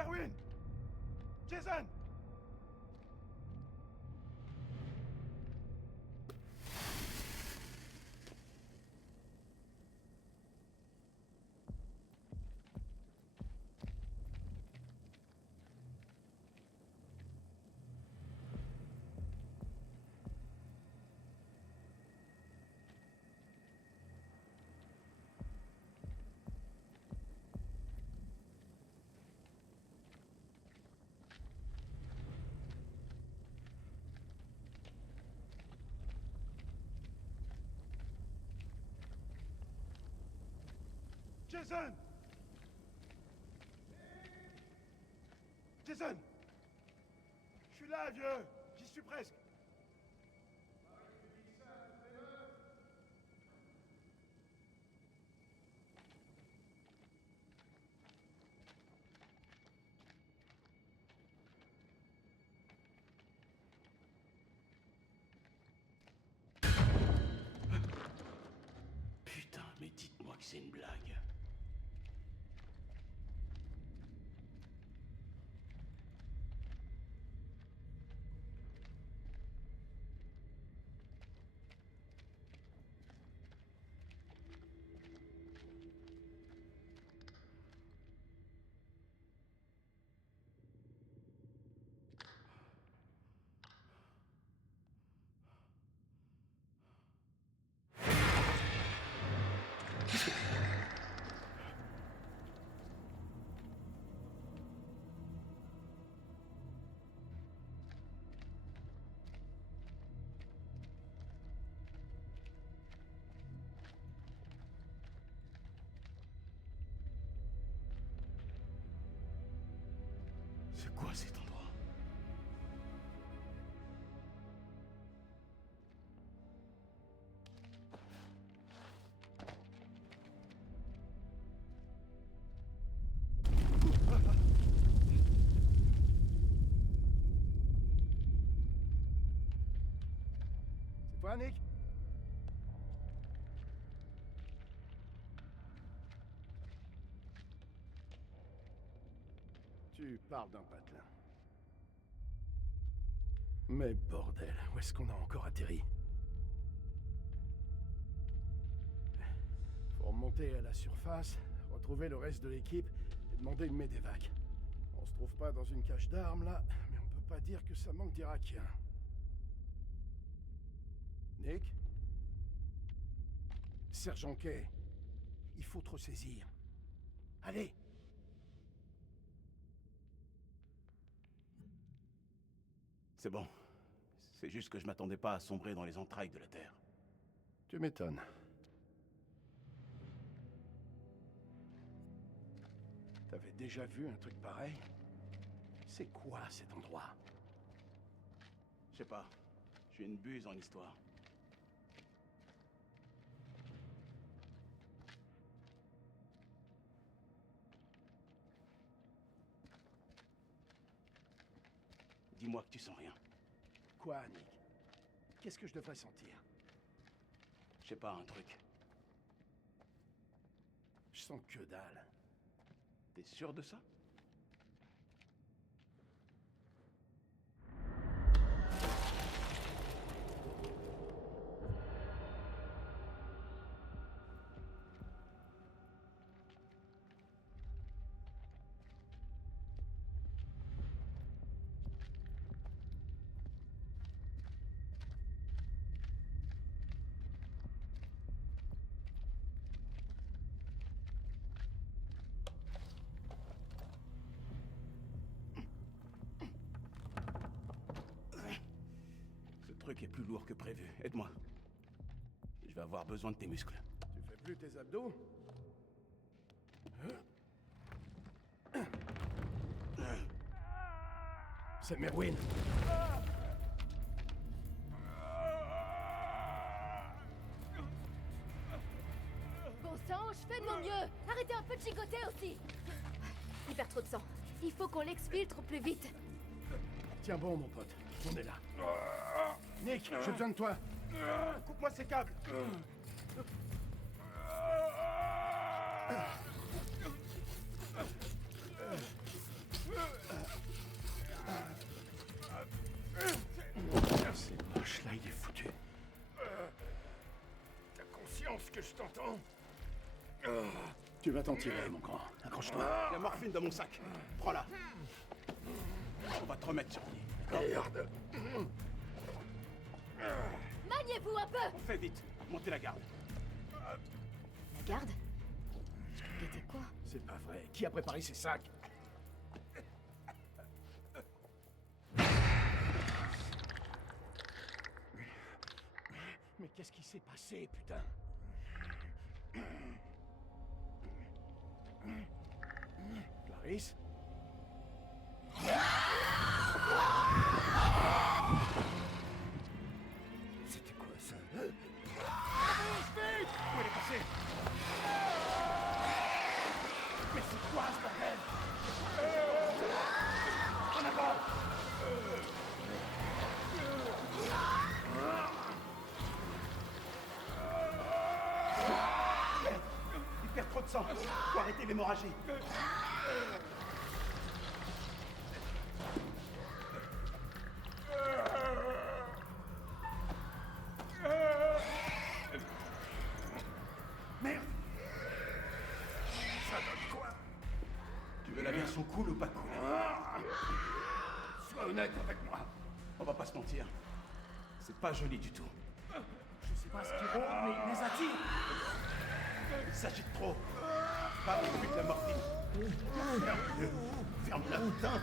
Merwin! Jason! Jason! Jason! Je suis là, vieux! J'y suis presque! Putain, mais dites-moi que c'est une blague. C'est quoi cet endroit? C'est toi, Nick? Tu parles d'un patelin. Mais bordel, où est-ce qu'on a encore atterri? Faut remonter à la surface, retrouver le reste de l'équipe et demander une médévac. On se trouve pas dans une cache d'armes là, mais on peut pas dire que ça manque d'Irakiens. Nick? Sergent Kay, il faut te ressaisir. Allez! C'est bon. C'est juste que je m'attendais pas à sombrer dans les entrailles de la Terre. Tu m'étonnes. T'avais déjà vu un truc pareil? C'est quoi cet endroit? Je sais pas. Je suis une buse en histoire. Dis-moi que tu sens rien. Quoi, Nick? Qu'est-ce que je devrais sentir? Je sais pas, un truc. Je sens que dalle. T'es sûr de ça? Ce truc est plus lourd que prévu. Aide-moi. Je vais avoir besoin de tes muscles. Tu fais plus tes abdos? C'est Merwin. Bon sang, je fais de mon mieux. Arrêtez un peu de chicoter aussi. Il perd trop de sang. Il faut qu'on l'exfiltre plus vite. Tiens bon, mon pote. On est là. Nick, j'ai besoin de toi. Coupe-moi ces câbles. Tu vas t'en tirer, mon grand. Accroche-toi. Il y a morphine dans mon sac. Prends-la. On va te remettre sur pied. Merde. Maniez-vous un peu! Fais vite. Montez la garde. La garde? Il était quoi? C'est pas vrai. Qui a préparé ces sacs? Mais qu'est-ce qui s'est passé, putain? Clarisse? C'était quoi ça? Vite! Où elle est passée? Mais c'est quoi ce bordel? En avant! Il perd trop de sang. Faut arrêter l'hémorragie. Merde! Ça donne quoi? Tu veux la version cool ou pas cool? Sois honnête avec moi. On va pas se mentir. C'est pas joli du tout. Je sais pas ce qui rôde, mais il les attire. Il s'agite trop. Pas plus de la morphine. Ferme-le. Ferme-la, putain.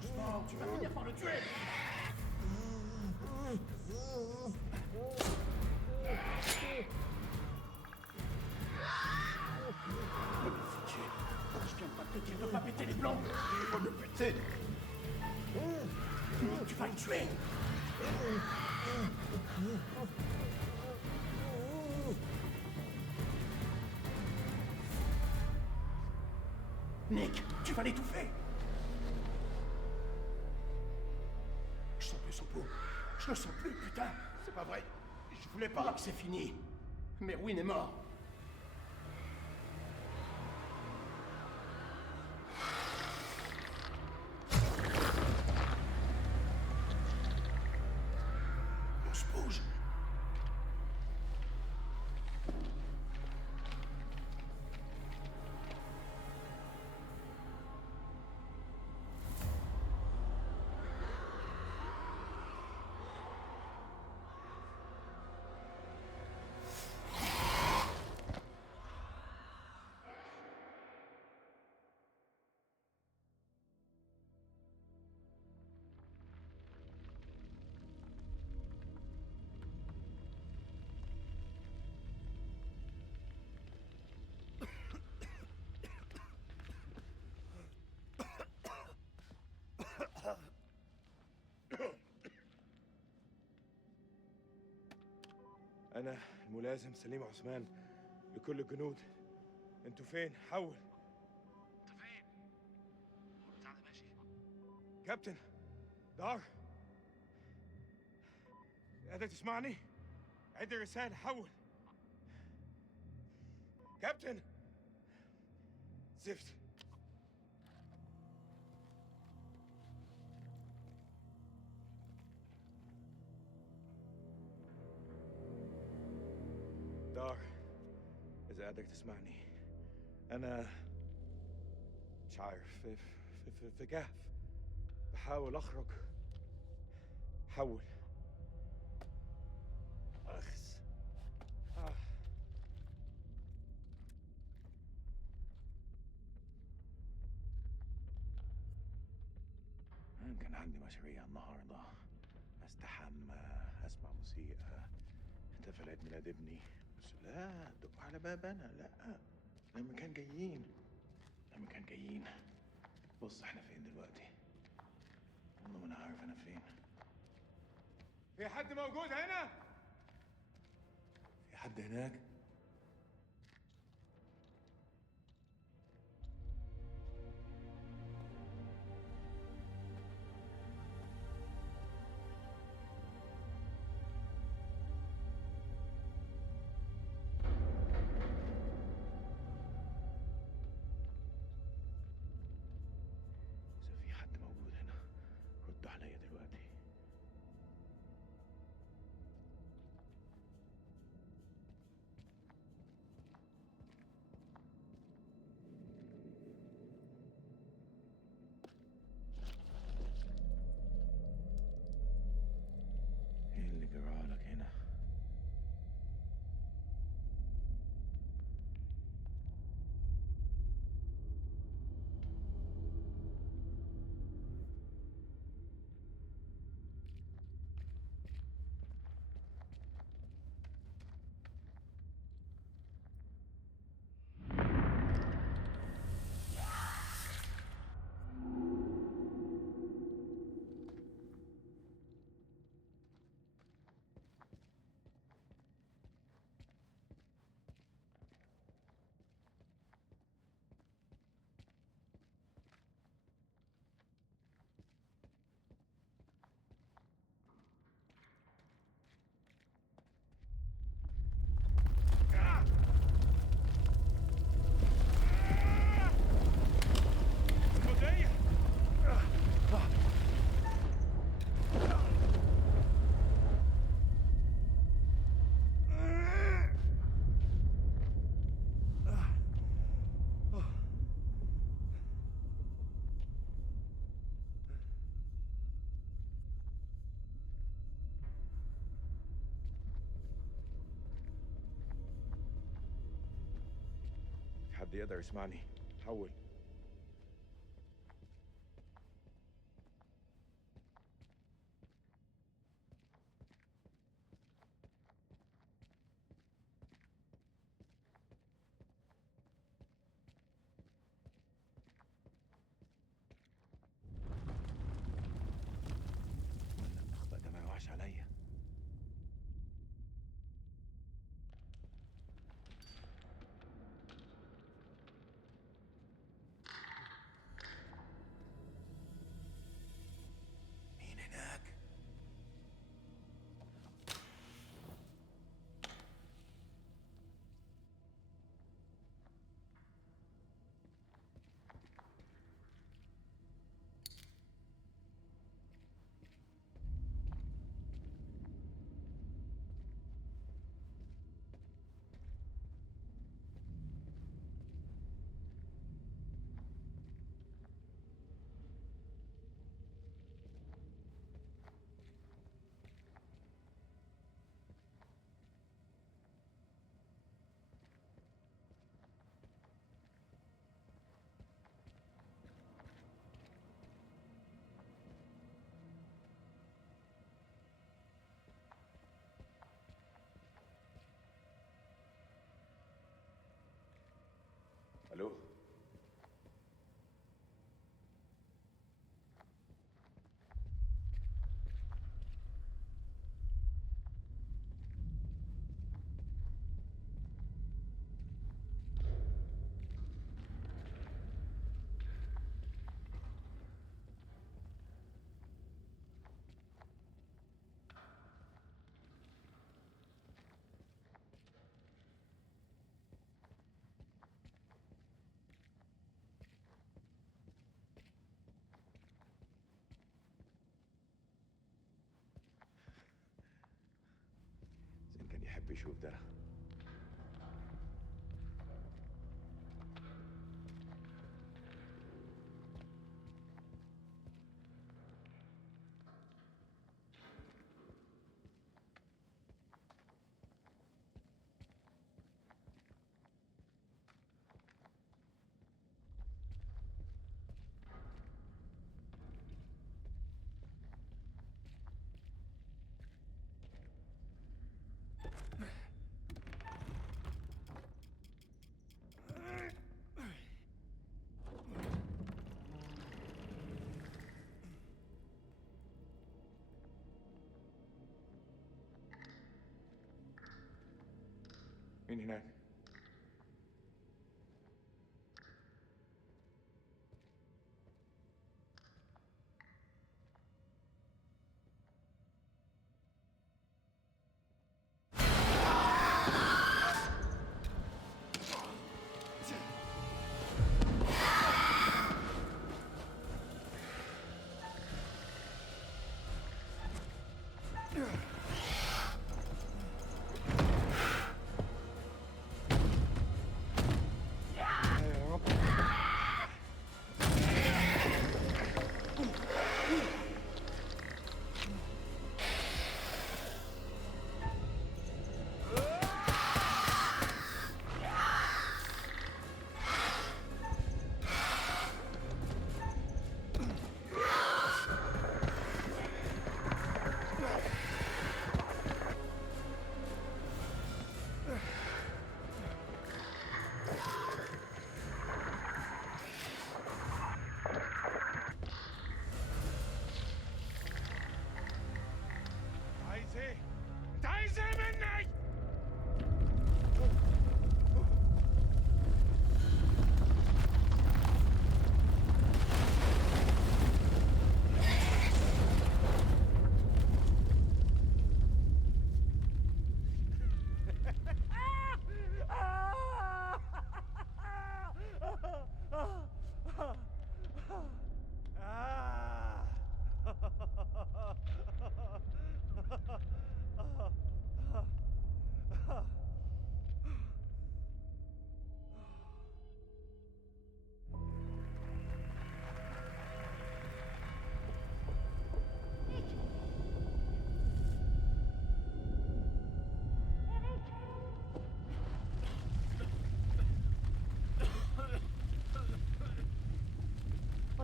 Doucement, tu vas finir par le tuer. Je viens pas de te dire de pas péter les plombs. Il faut le buter. Tu vas le tuer. Nick, tu vas l'étouffer. Je sens plus son pouls. Je le sens plus, putain. C'est pas vrai. Je voulais pas. Nick, c'est fini. Merwin est mort. On se bouge. أنا الملازم سليم عثمان لكل الجنود. أنتوا فين؟ حول. انت فين؟ هو بتاعنا ماشي؟ كابتن دار، قادر تسمعني؟ عد الرسالة. حول. كابتن زفت. دار، إذا قادر تسمعني، أنا مش عارف في كهف بحاول أخرج. حول. أخس. كان عندي مشاريع النهاردة، أستحمى، أسمع موسيقى، احتفل عيد ميلاد ابني. بس لا، دقوا على باب أنا. لا، لما كان جايين. بص احنا فين دلوقتي؟ والله ما انا عارف انا فين. في حد موجود هنا؟ في حد هناك؟ حد يقدر يسمعني حول. المخبأ ده ما يوعش عليا. مين هناك؟ الو. زين كان يحب يشوف ده. مين هناك؟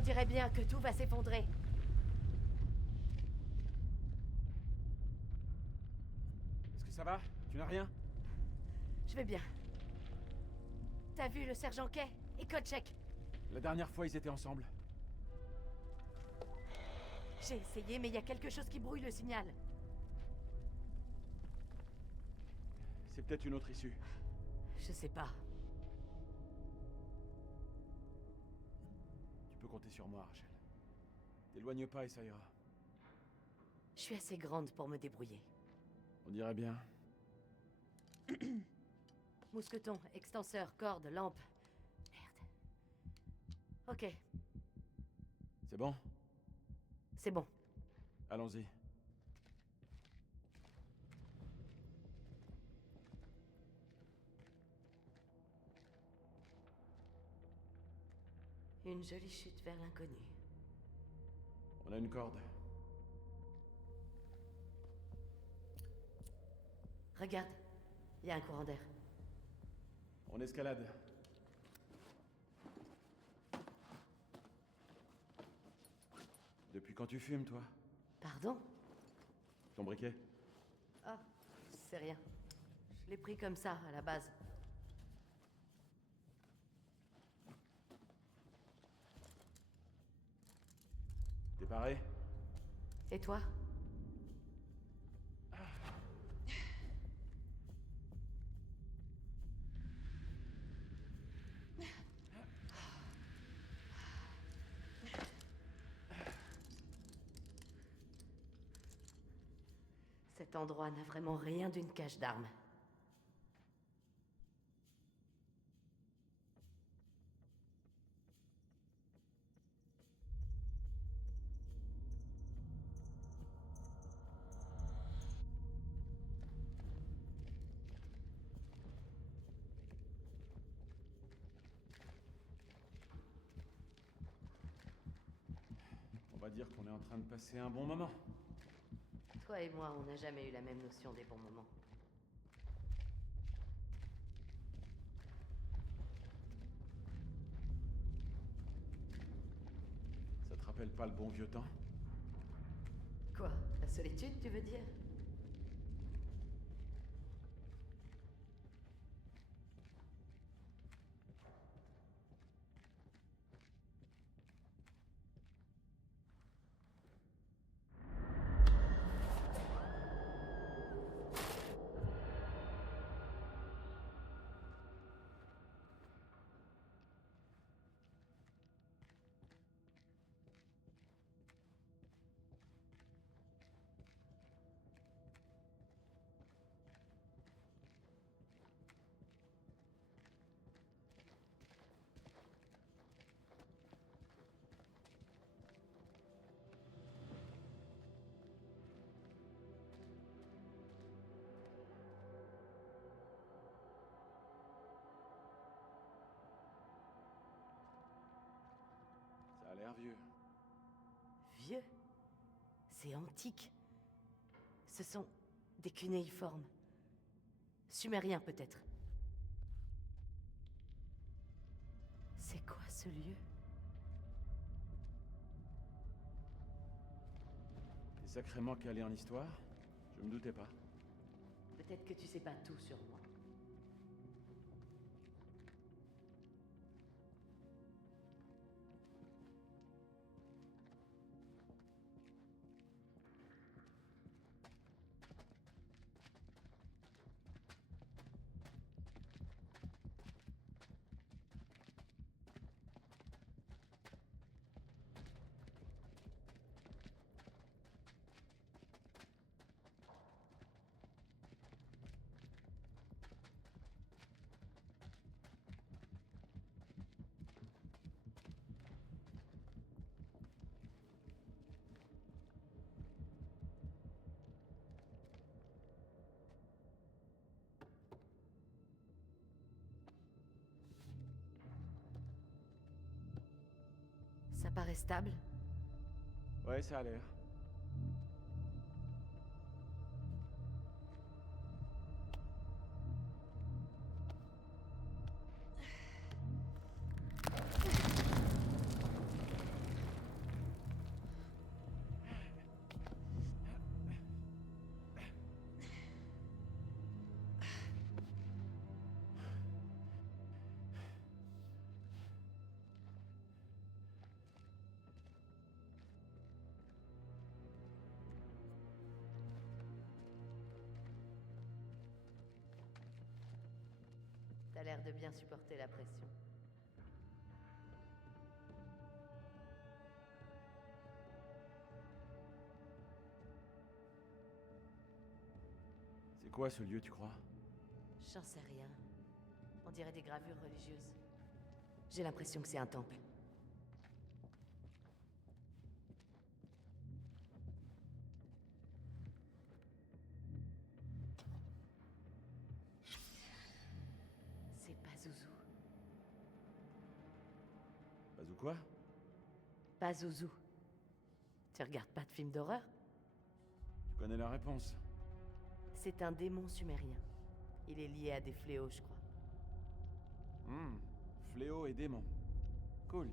dirait bien que tout va s'effondrer. Est-ce que ça va? Tu n'as rien? Je vais bien. T'as vu le sergent Kay et Kotchek? La dernière fois, ils étaient ensemble. J'ai essayé, mais il y a quelque chose qui brouille le signal. C'est peut-être une autre issue. Je sais pas. Tu peux compter sur moi, Rachel. T'éloigne pas et ça ira. Je suis assez grande pour me débrouiller. On dirait bien. Mousqueton, extenseur, corde, lampe. Merde. Ok, C'est bon? c'est bon. Allons-y. Une jolie chute vers l'inconnu. On a une corde. Regarde, il y a un courant d'air. On escalade. Depuis quand tu fumes, toi? Pardon? Ton briquet? Ah, c'est rien. Je l'ai pris comme ça, à la base. T'es paré? Et toi? Cet endroit n'a vraiment rien d'une cache d'armes. On va dire qu'on est en train de passer un bon moment. Toi et moi, on n'a jamais eu la même notion des bons moments. Ça te rappelle pas le bon vieux temps? Quoi? La solitude, tu veux dire? Ça a l'air vieux. Vieux? C'est antique. Ce sont des cunéiformes. Sumériens, peut-être. C'est quoi ce lieu? T'es sacrément calé en histoire? Je me doutais pas. Peut-être que tu sais pas tout sur moi. Ça paraît stable. Ouais, ça a l'air. T'as l'air de bien supporter la pression. C'est quoi ce lieu, tu crois? J'en sais rien. On dirait des gravures religieuses. J'ai l'impression que c'est un temple. C'est Pazuzu. Pas ou quoi? Pazuzu. Tu regardes pas de films d'horreur? Tu connais la réponse. C'est un démon sumérien. Il est lié à des fléaux, je crois. Fléau et démon. Cool.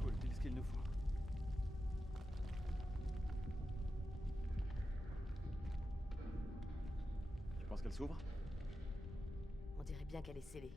Cool, pile ce qu'il nous faut. Tu penses qu'elle s'ouvre? On dirait bien qu'elle est scellée.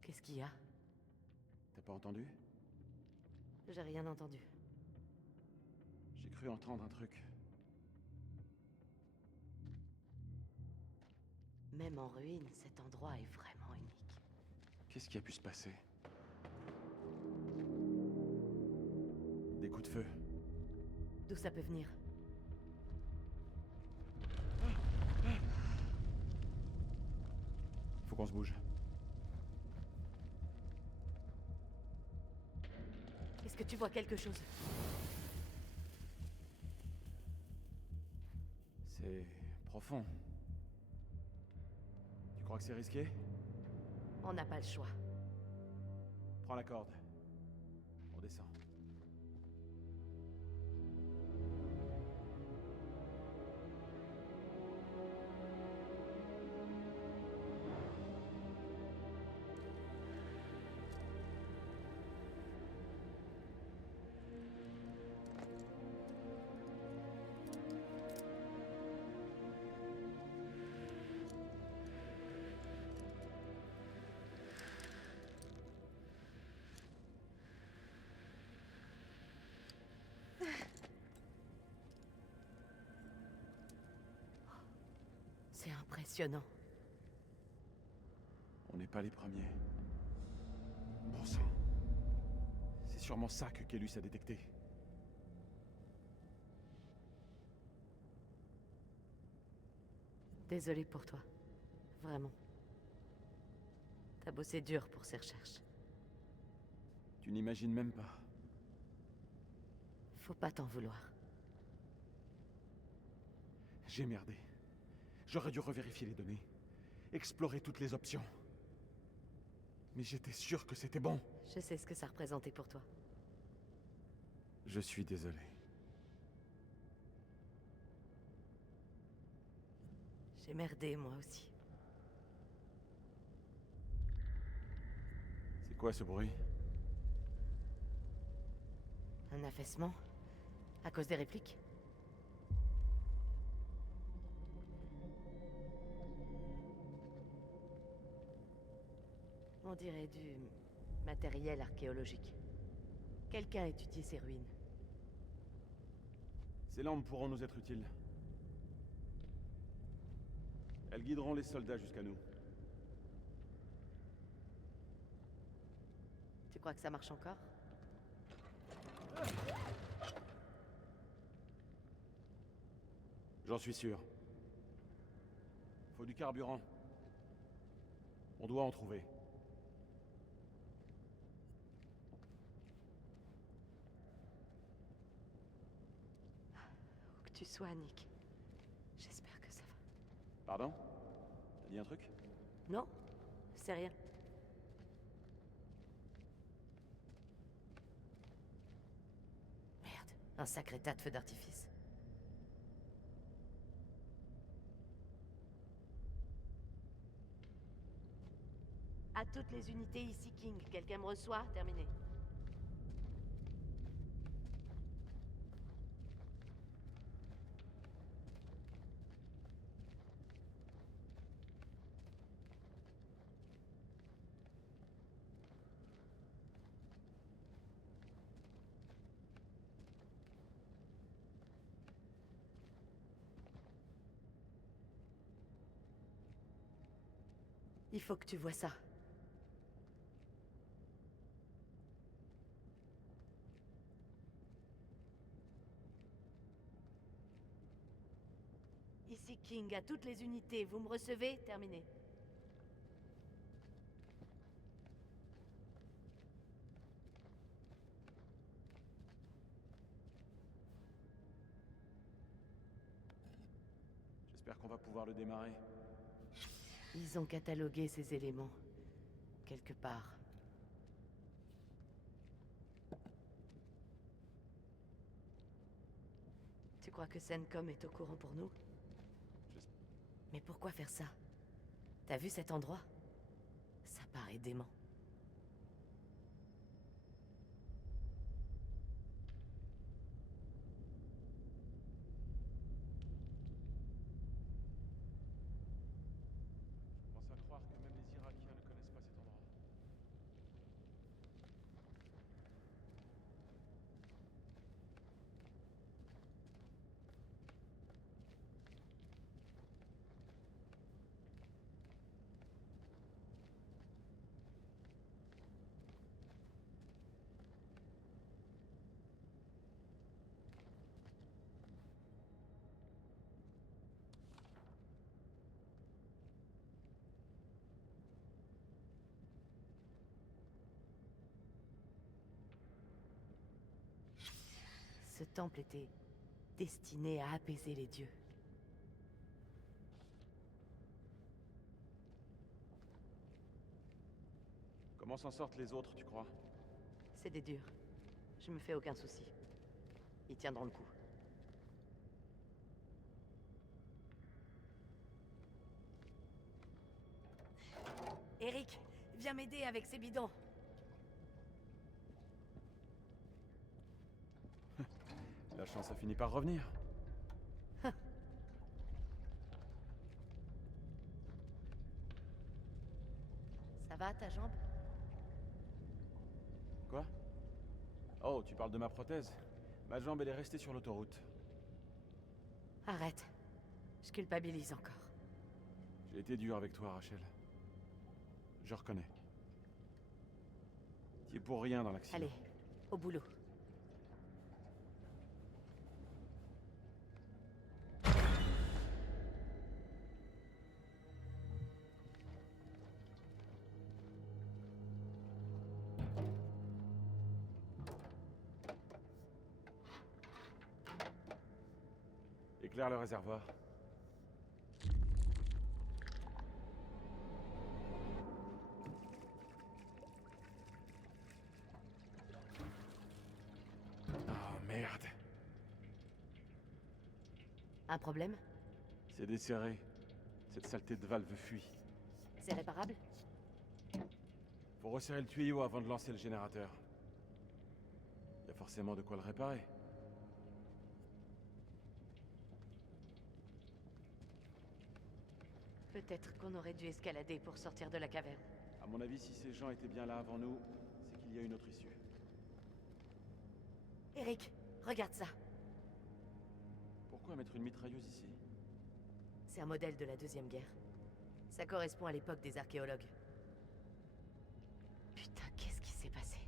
Qu'est-ce qu'il y a? T'as pas entendu? J'ai rien entendu. J'ai cru entendre un truc. Même en ruine, cet endroit est vraiment unique. Qu'est-ce qui a pu se passer? Des coups de feu. D'où ça peut venir? Faut qu'on se bouge. Est-ce que tu vois quelque chose? C'est profond. Tu crois que c'est risqué? On n'a pas le choix. Prends la corde. On descend. C'est impressionnant. On n'est pas les premiers. Bon sang. C'est sûrement ça que Kellus a détecté. Désolée pour toi. Vraiment. T'as bossé dur pour ces recherches. Tu n'imagines même pas. Faut pas t'en vouloir. J'ai merdé. J'aurais dû revérifier les données. Explorer toutes les options. Mais j'étais sûr que c'était bon. Je sais ce que ça représentait pour toi. Je suis désolé. J'ai merdé, moi aussi. C'est quoi ce bruit? Un affaissement? À cause des répliques? On dirait du matériel archéologique. Quelqu'un a étudié ces ruines. Ces lampes pourront nous être utiles. Elles guideront les soldats jusqu'à nous. Tu crois que ça marche encore? J'en suis sûr. Faut du carburant. On doit en trouver. Où que tu sois, Nick. J'espère que ça va. Pardon? T'as dit un truc? Non, c'est rien. Merde, un sacré tas de feux d'artifice. À toutes les unités ici, King. Quelqu'un me reçoit? Terminé. Il faut que tu vois ça. Ici King, à toutes les unités, vous me recevez? Terminé. J'espère qu'on va pouvoir le démarrer. Ils ont catalogué ces éléments. Quelque part. Tu crois que Cencom est au courant pour nous? Mais pourquoi faire ça? T'as vu cet endroit? Ça paraît dément. Je commence à croire que même les Irakiens ne connaissent pas cet endroit. Ce temple était destiné à apaiser les dieux. Comment s'en sortent les autres, tu crois? C'est des durs. Je me fais aucun souci. Ils tiendront le coup. Eric, viens m'aider avec ces bidons. La chance a fini par revenir. Ça va, ta jambe? Quoi? Oh, tu parles de ma prothèse? Ma jambe, elle est restée sur l'autoroute. Arrête. Je culpabilise encore. J'ai été dur avec toi, Rachel. Je reconnais. Tu es pour rien dans l'accident. Allez, au boulot. Éclaire le réservoir. Oh merde. Un problème? C'est desserré. Cette saleté de valve fuit. C'est réparable? Faut resserrer le tuyau avant de lancer le générateur. Y a forcément de quoi le réparer. Peut-être qu'on aurait dû escalader pour sortir de la caverne. À mon avis, si ces gens étaient bien là avant nous, c'est qu'il y a une autre issue. Eric, regarde ça. Pourquoi mettre une mitrailleuse ici? C'est un modèle de la Deuxième Guerre. Ça correspond à l'époque des archéologues. Putain, qu'est-ce qui s'est passé?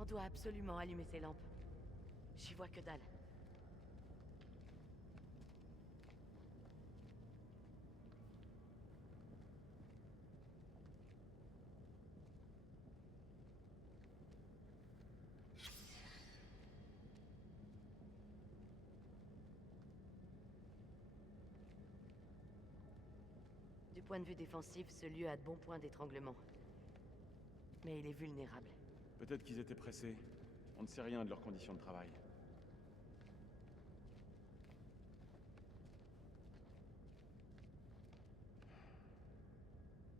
On doit absolument allumer ces lampes. J'y vois que dalle. Du point de vue défensif, ce lieu a de bons points d'étranglement. Mais il est vulnérable. Peut-être qu'ils étaient pressés. On ne sait rien de leurs conditions de travail.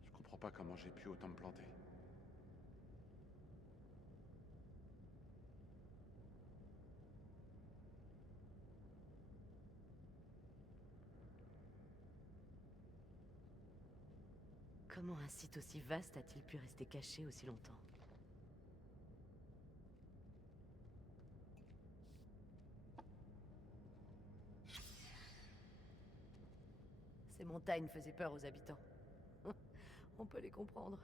Je comprends pas comment j'ai pu autant me planter. Comment un site aussi vaste a-t-il pu rester caché aussi longtemps? Ces montagnes faisaient peur aux habitants. On peut les comprendre.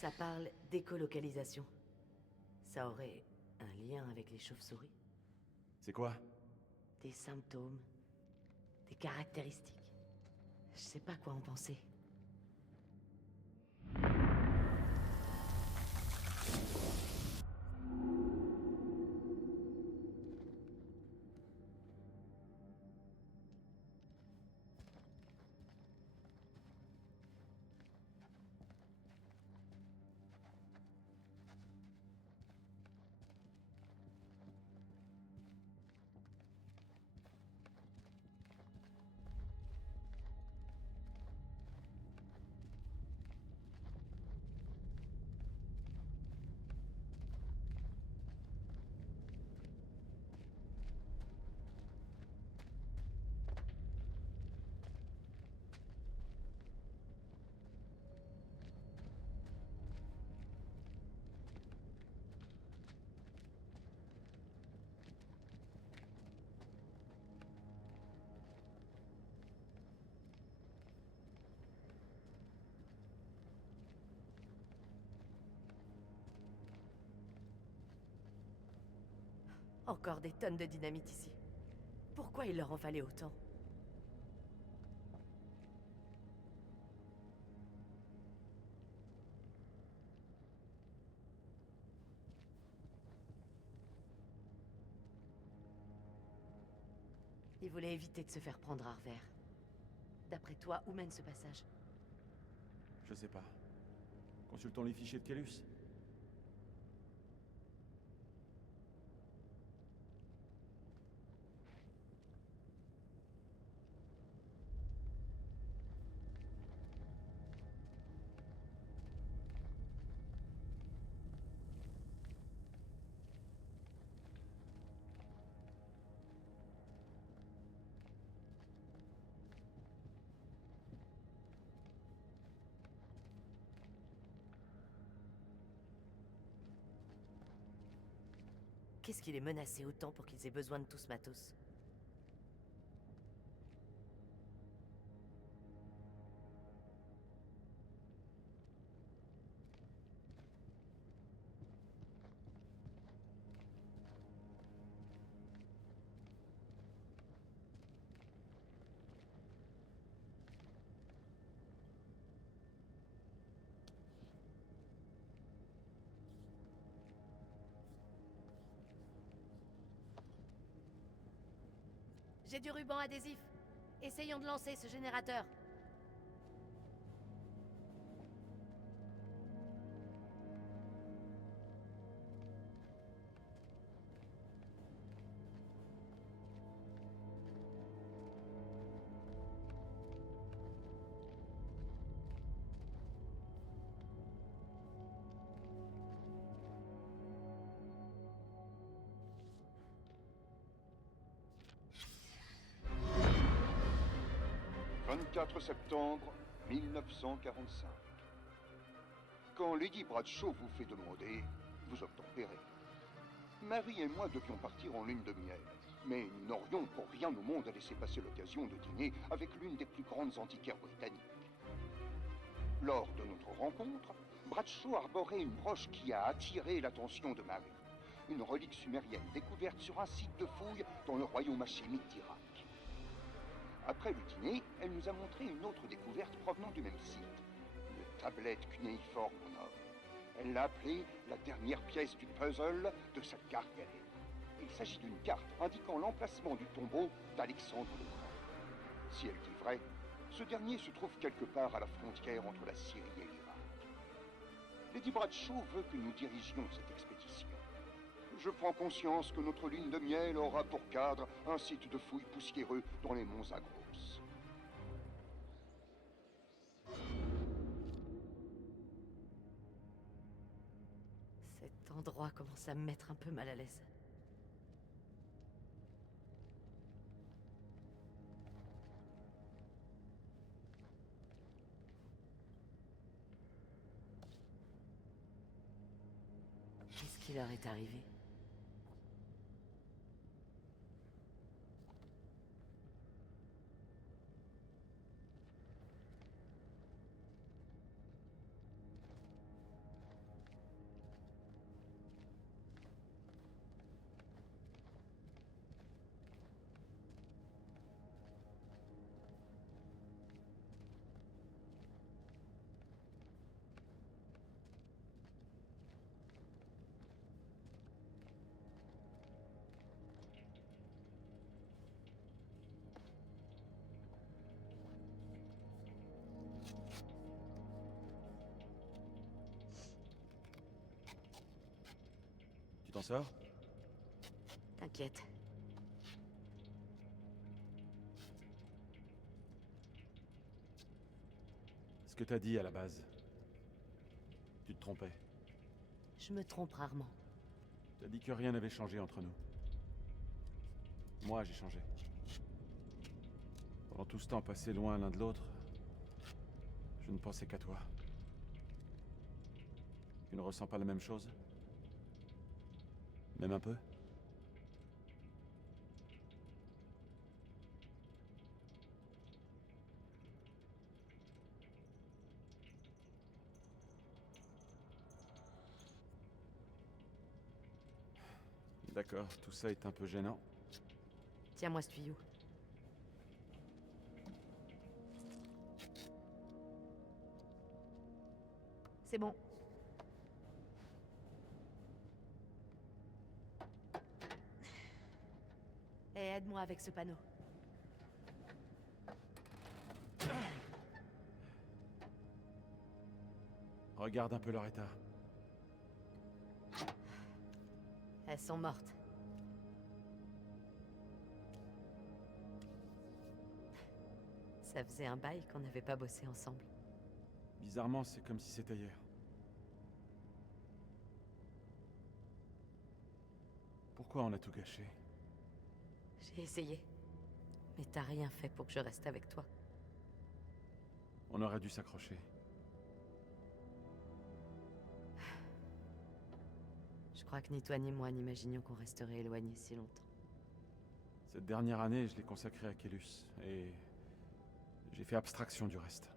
Ça parle d'écolocalisation. Ça aurait un lien avec les chauves-souris? C'est quoi? Des symptômes, des caractéristiques. Je sais pas quoi en penser. Encore des tonnes de dynamite ici. Pourquoi il leur en fallait autant? Il voulait éviter de se faire prendre à revers. D'après toi, où mène ce passage? Je sais pas. Consultons les fichiers de Kellus. Qu'est-ce qui les menaçait autant pour qu'ils aient besoin de tout ce matos? J'ai du ruban adhésif. Essayons de lancer ce générateur. « 24 septembre 1945. Quand Lady Bradshaw vous fait demander, vous obtempérez. Marie et moi devions partir en lune de miel, mais nous n'aurions pour rien au monde à laisser passer l'occasion de dîner avec l'une des plus grandes antiquaires britanniques. Lors de notre rencontre, Bradshaw arborait une broche qui a attiré l'attention de Marie. Une relique sumérienne découverte sur un site de fouilles dans le royaume hachémite d'Irak. Après le dîner, elle nous a montré une autre découverte provenant du même site. Une tablette cunéiforme en or. Elle l'a appelée la dernière pièce du puzzle de sa cargaison. Il s'agit d'une carte indiquant l'emplacement du tombeau d'Alexandre le Grand. Si elle dit vrai, ce dernier se trouve quelque part à la frontière entre la Syrie et l'Irak. Lady Bradshaw veut que nous dirigions cette expédition. Je prends conscience que notre lune de miel aura pour cadre un site de fouilles poussiéreux dans les monts Zagros. Cet endroit commence à me mettre un peu mal à l'aise. Qu'est-ce qui leur est arrivé? Tu t'en sors? T'inquiète. Ce que t'as dit à la base. Tu te trompais. Je me trompe rarement. T'as dit que rien n'avait changé entre nous. Moi, j'ai changé. Pendant tout ce temps passé loin l'un de l'autre, je ne pensais qu'à toi. Tu ne ressens pas la même chose? Même un peu? D'accord, tout ça est un peu gênant. Tiens-moi ce tuyau. C'est bon. Et aide-moi avec ce panneau. Regarde un peu leur état. Elles sont mortes. Ça faisait un bail qu'on n'avait pas bossé ensemble. Bizarrement, c'est comme si c'était hier. Pourquoi on a tout gâché? J'ai essayé. Mais t'as rien fait pour que je reste avec toi. On aurait dû s'accrocher. Je crois que ni toi ni moi n'imaginions qu'on resterait éloignés si longtemps. Cette dernière année, je l'ai consacrée à Kellus, et j'ai fait abstraction du reste.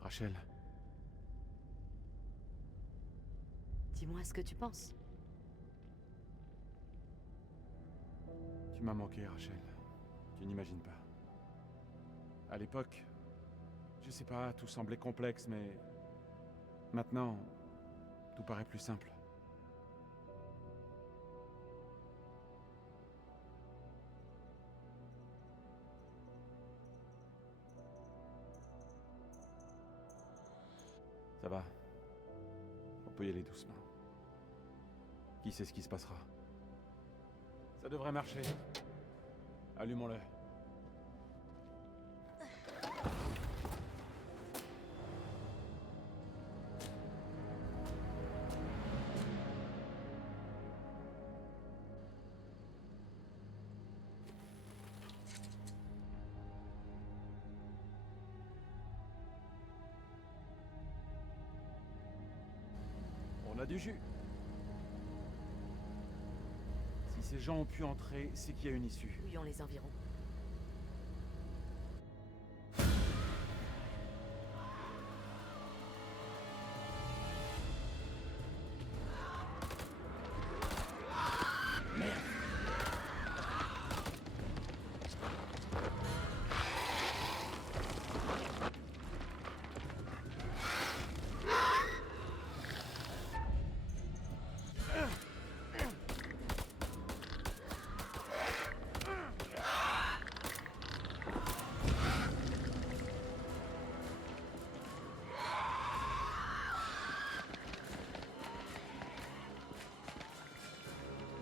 Rachel, Dis-moi ce que tu penses. tu m'as manqué, Rachel. Tu n'imagines pas. À l'époque, je sais pas, tout semblait complexe, mais... Maintenant, tout paraît plus simple. Ça va. On peut y aller doucement. Qui sait ce qui se passera? Ça devrait marcher. Allumons-le. On a du jus. Si ces gens ont pu entrer, c'est qu'il y a une issue. Fouillons les environs.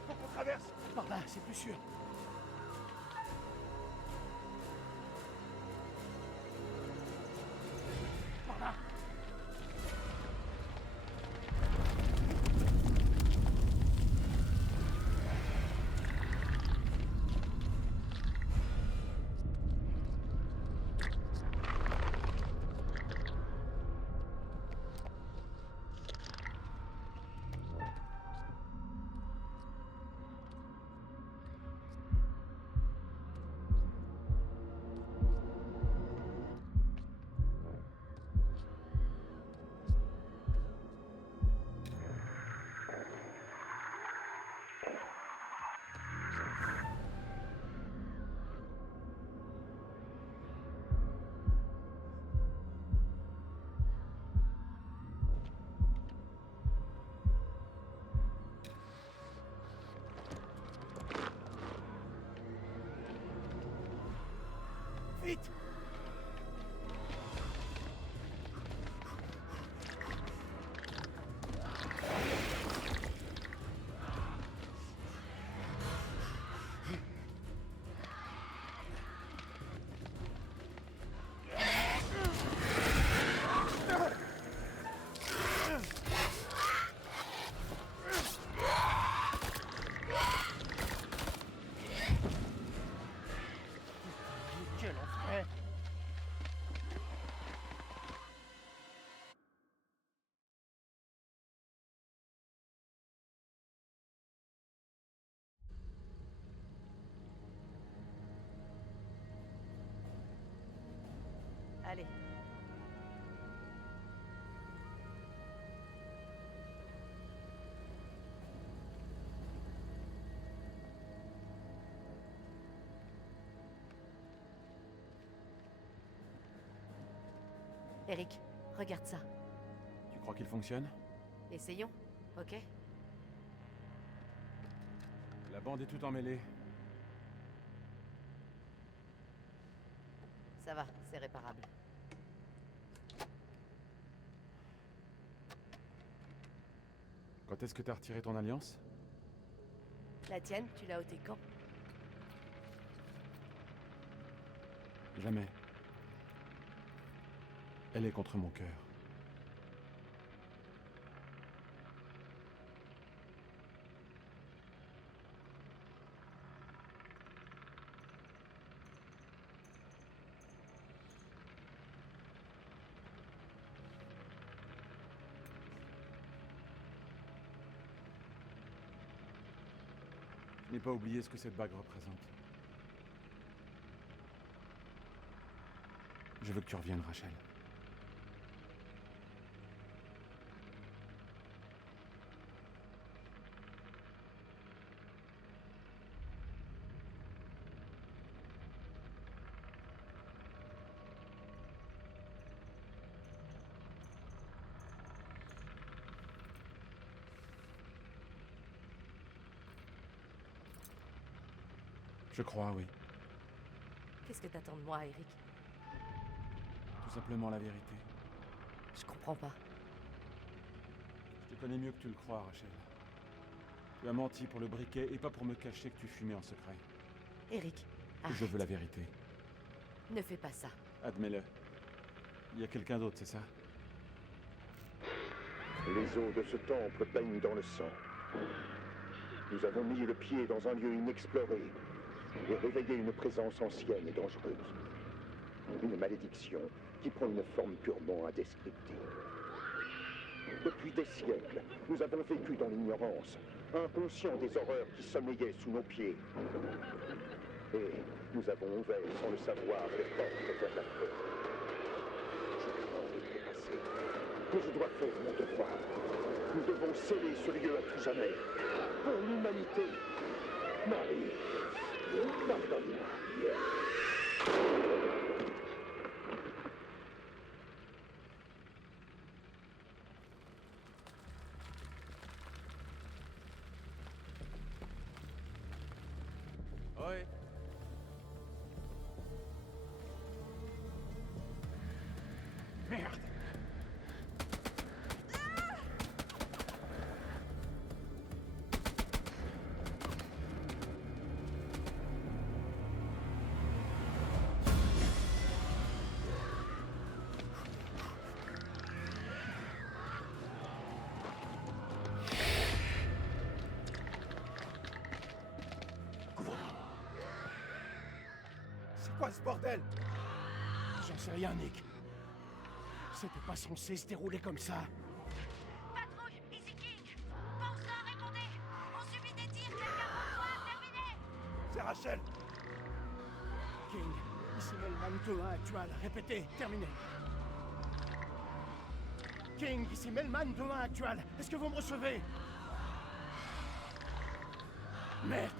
Faut qu'on traverse. Par là, c'est plus sûr. Par là. Vite! Quel enfer! Allez. Eric, regarde ça. Tu crois qu'il fonctionne? Essayons, ok? La bande est tout emmêlée. Ça va, c'est réparable. Quand est-ce que t'as retiré ton alliance? La tienne, tu l'as ôtée quand? Jamais. Elle est contre mon cœur. Je n'ai pas oublié ce que cette bague représente. Je veux que tu reviennes, Rachel. Je crois, oui. Qu'est-ce que t'attends de moi, Eric? Tout simplement la vérité. Je comprends pas. Je te connais mieux que tu le crois, Rachel. Tu as menti pour le briquet et pas pour me cacher que tu fumais en secret. Eric, Je veux la vérité. ne fais pas ça. Admets-le. Il y a quelqu'un d'autre, c'est ça? Les eaux de ce temple baignent dans le sang. Nous avons mis le pied dans un lieu inexploré et réveillé une présence ancienne et dangereuse. Une malédiction qui prend une forme purement indescriptible. Depuis des siècles, nous avons vécu dans l'ignorance, inconscients des horreurs qui sommeillaient sous nos pieds. Et nous avons ouvert, sans le savoir, les portes vers la peur. Je crains de trépasser, mais je dois faire mon devoir. Nous devons sceller ce lieu à tout jamais. Pour l'humanité. Marie, pardonne-moi. Ouais. Merde! C'est quoi ce bordel? J'en sais rien, Nick. C'était pas censé se dérouler comme ça. Patrouille, ici King. Penseur, répondez. On subit des tirs, quelqu'un reçoit, terminé. C'est Rachel. King, ici Melman 2-1 actual. Répétez, terminé. King, ici Melman 2-1 actual. Est-ce que vous me recevez? Merde.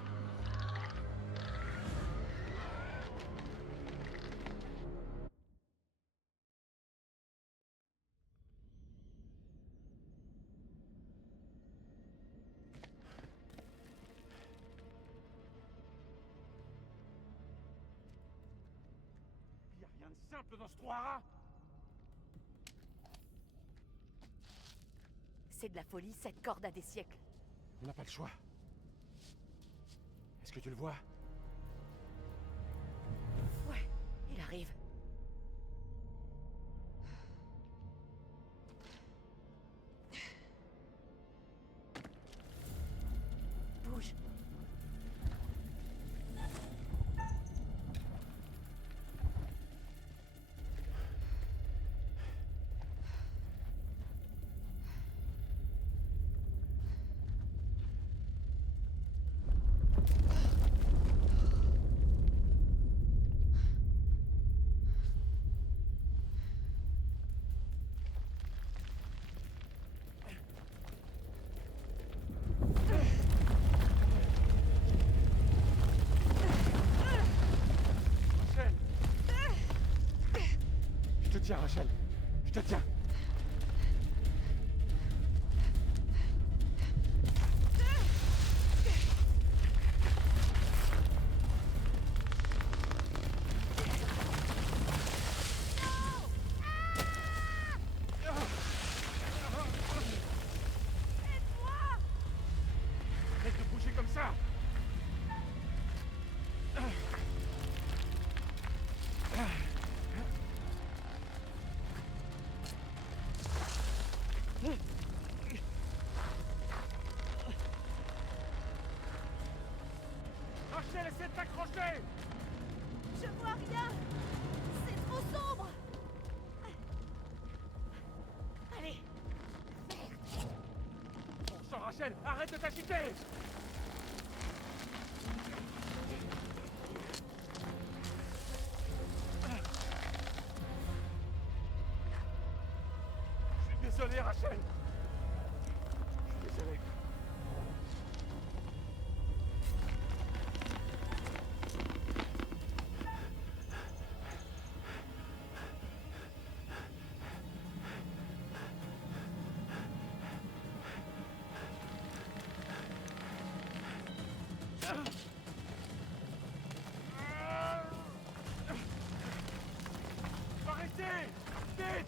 Y a rien de simple dans ce trou à rats! C'est de la folie, cette corde a des siècles. On n'a pas le choix. Est-ce que tu le vois? Ouais, il arrive. Bouge. Je te tiens, Rachel. Je te tiens. Rachel, essaie de t'accrocher! Je vois rien. C'est trop sombre. Allez. Bon sang, Rachel, arrête de t'agiter! Je suis désolé, Rachel! Je suis désolé. Arrêtez! Vite!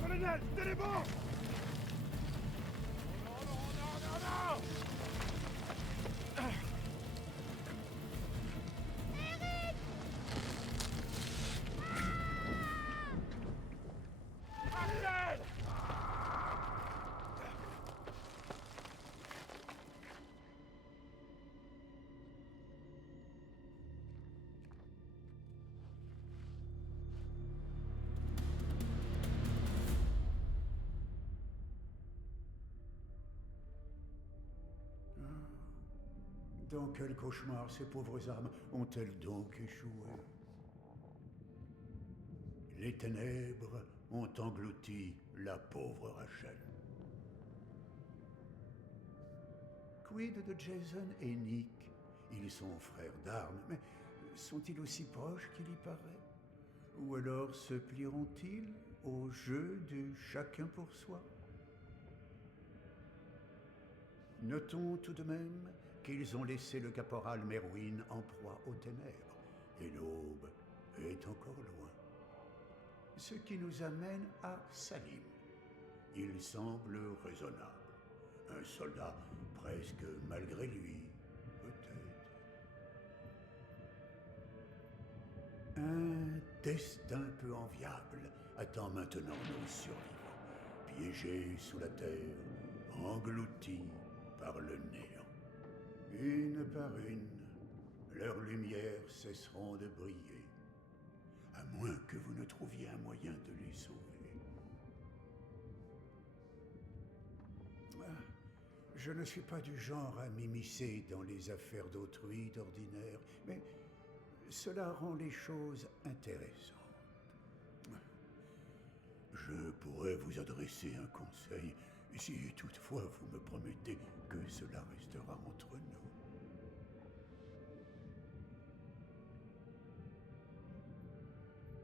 Colonel, tenez bon! Non, non, non, non! Rachel! Dans quel cauchemar ces pauvres âmes ont-elles donc échoué? Les ténèbres ont englouti la pauvre Rachel. Quid de Jason et Nick? Ils sont frères d'armes, mais sont-ils aussi proches qu'il y paraît? Ou alors se plieront-ils au jeu du chacun pour soi? Notons tout de même qu'ils ont laissé le caporal Merwin en proie aux ténèbres, et l'aube est encore loin. Ce qui nous amène à Salim. Il semble raisonnable. Un soldat presque malgré lui, peut-être. Un destin peu enviable attend maintenant nos survivants, piégés sous la terre, engloutis par le néant. Une par une, leurs lumières cesseront de briller, à moins que vous ne trouviez un moyen de les sauver. Je ne suis pas du genre à m'immiscer dans les affaires d'autrui d'ordinaire, mais cela rend les choses intéressantes. Je pourrais vous adresser un conseil, si toutefois vous me promettez que cela restera entre nous.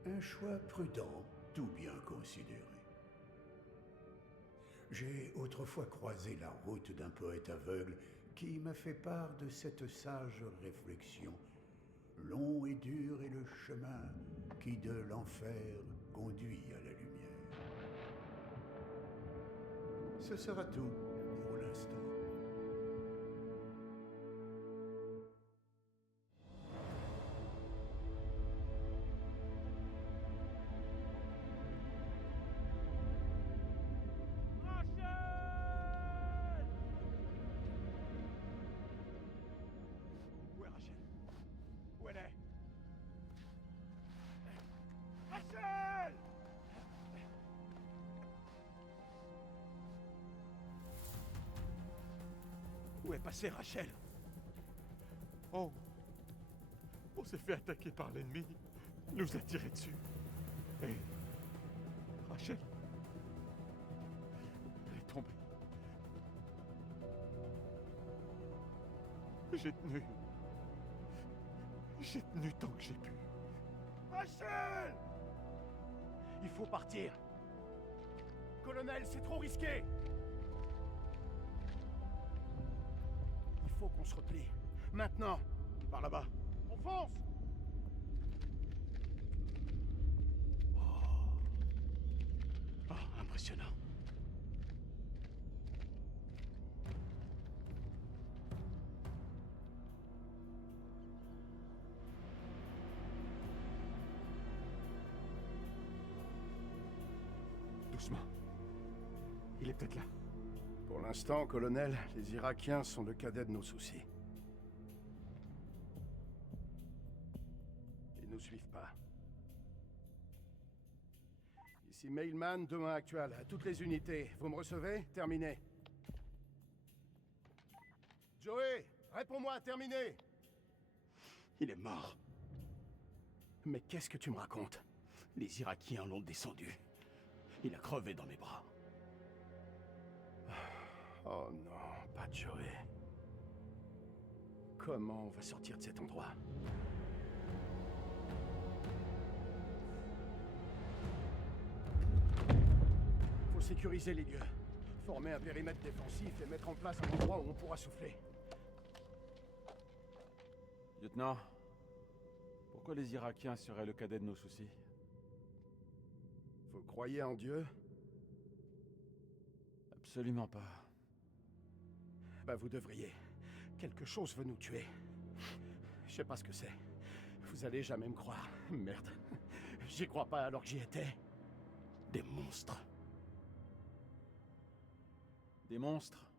Un choix prudent, tout bien considéré. J'ai autrefois croisé la route d'un poète aveugle qui m'a fait part de cette sage réflexion. Long et dur est le chemin qui de l'enfer conduit à la lumière. Ce sera tout pour l'instant. Où est Rachel? Où elle est? Rachel! Où est passée Rachel? Oh! On s'est fait attaquer par l'ennemi. Il nous a tiré dessus. Et Rachel? Elle est tombée. J'ai tenu. J'ai tenu tant que j'ai pu. Rachel! Il faut partir. Colonel, c'est trop risqué. Il faut qu'on se replie. Maintenant. Par là-bas. On fonce! Oh, impressionnant. Doucement. Il est peut-être là. Pour l'instant, colonel, les Irakiens sont le cadet de nos soucis. Ils nous suivent pas. Ici Mailman, 2-1 actuel. À toutes les unités. Vous me recevez? Terminé. Joey, réponds-moi, terminé! Il est mort. Mais qu'est-ce que tu me racontes? Les Irakiens l'ont descendu. Il a crevé dans mes bras. Oh non, pas Joey. Comment on va sortir de cet endroit? Faut sécuriser les lieux. Former un périmètre défensif et mettre en place un endroit où on pourra souffler. Lieutenant, pourquoi les Irakiens seraient le cadet de nos soucis? Vous croyez en Dieu? Absolument pas. Bah vous devriez. Quelque chose veut nous tuer. Je sais pas ce que c'est. Vous allez jamais me croire. Merde. J'y crois pas alors que j'y étais. Des monstres. Des monstres?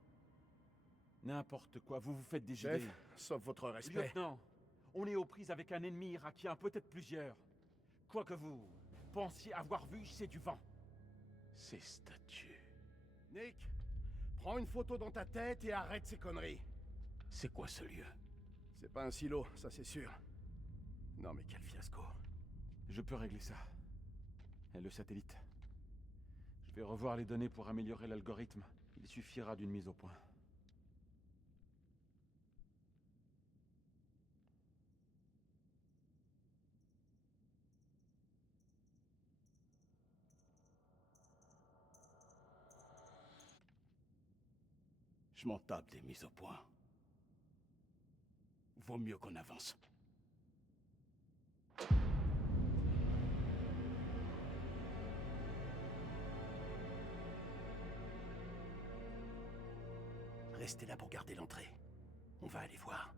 N'importe quoi, vous vous faites des Chef, idées. sauf votre respect. Lieutenant, on est aux prises avec un ennemi irakien, peut-être plusieurs. Quoi que vous pensiez avoir vu, c'est du vent. Ces statues. Nick, prends une photo dans ta tête et arrête ces conneries. C'est quoi ce lieu? C'est pas un silo, ça c'est sûr. Non mais quel fiasco. Je peux régler ça. Et le satellite? Je vais revoir les données pour améliorer l'algorithme. Il suffira d'une mise au point. Je m'en tape des mises au point. Vaut mieux qu'on avance. Restez là pour garder l'entrée. On va aller voir.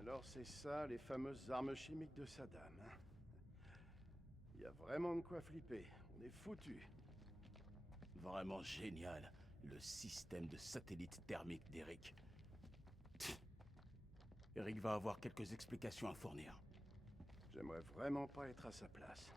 Alors c'est ça, les fameuses armes chimiques de Saddam, hein? Il y a vraiment de quoi flipper. On est foutus. Vraiment génial, le système de satellite thermique d'Eric. Eric va avoir quelques explications à fournir. J'aimerais vraiment pas être à sa place.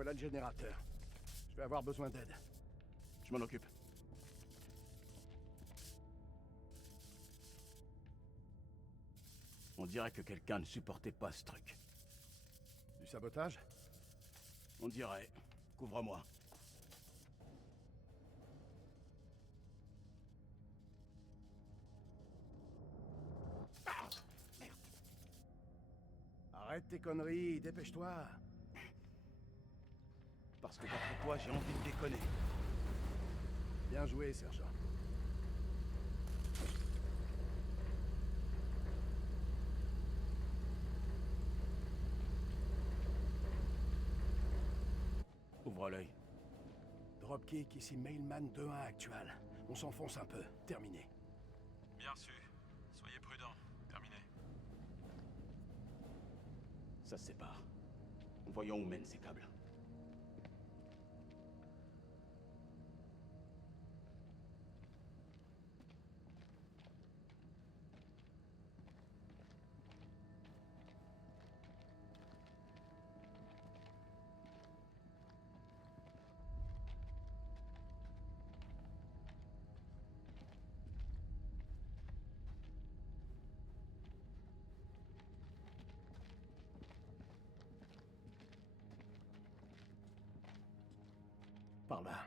voilà le générateur. Je vais avoir besoin d'aide. Je m'en occupe. On dirait que quelqu'un ne supportait pas ce truc. Du sabotage? On dirait. Couvre-moi. Arrête tes conneries, dépêche-toi. Parce que d'après toi, j'ai envie de déconner. Bien joué, sergent. Ouvre l'œil. Dropkick, ici Mailman 2-1 actual. On s'enfonce un peu. Terminé. Bien reçu. Soyez prudents. Terminé. Ça se sépare. Voyons où mènent ces câbles. Par là.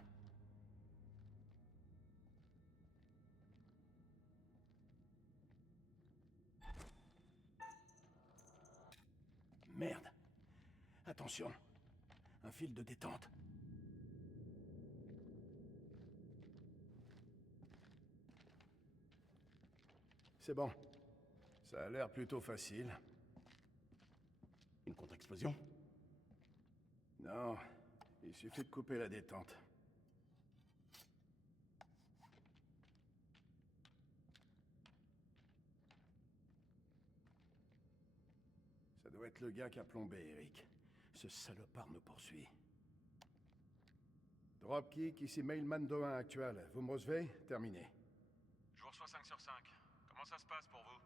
Merde. Attention. Un fil de détente. C'est bon. Ça a l'air plutôt facile. Une contre-explosion? Non, il suffit de couper la détente. Ça doit être le gars qui a plombé Eric. Ce salopard me poursuit. Dropkick, ici Mailman 2-1 actuel. Vous me recevez? Terminé. Je vous reçois 5 sur 5. Comment ça se passe pour vous?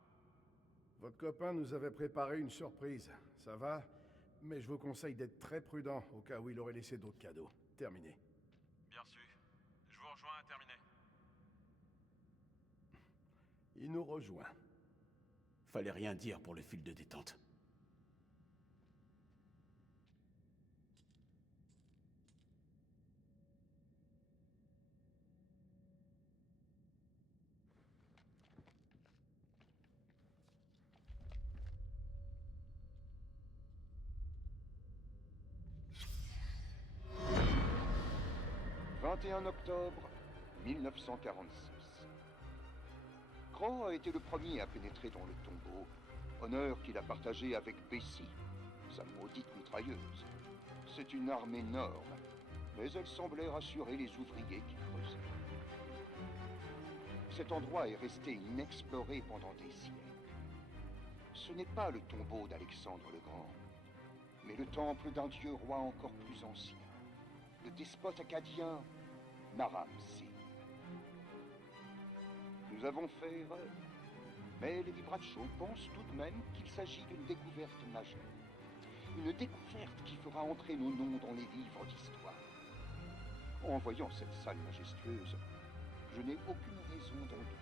Votre copain nous avait préparé une surprise. Ça va? Mais je vous conseille d'être très prudent au cas où il aurait laissé d'autres cadeaux. Terminé. Bien reçu. Je vous rejoins, terminé. Il nous rejoint. Fallait rien dire pour le fil de détente. « 21 octobre 1946. Crow a été le premier à pénétrer dans le tombeau, honneur qu'il a partagé avec Bessie, sa maudite mitrailleuse. C'est une arme énorme, mais elle semblait rassurer les ouvriers qui creusaient. Cet endroit est resté inexploré pendant des siècles. Ce n'est pas le tombeau d'Alexandre le Grand, mais le temple d'un dieu roi encore plus ancien, le despote acadien Naram Sin. Nous avons fait erreur, mais Lady Bradshaw pense tout de même qu'il s'agit d'une découverte majeure. Une découverte qui fera entrer nos noms dans les livres d'histoire. En voyant cette salle majestueuse, je n'ai aucune raison d'en douter.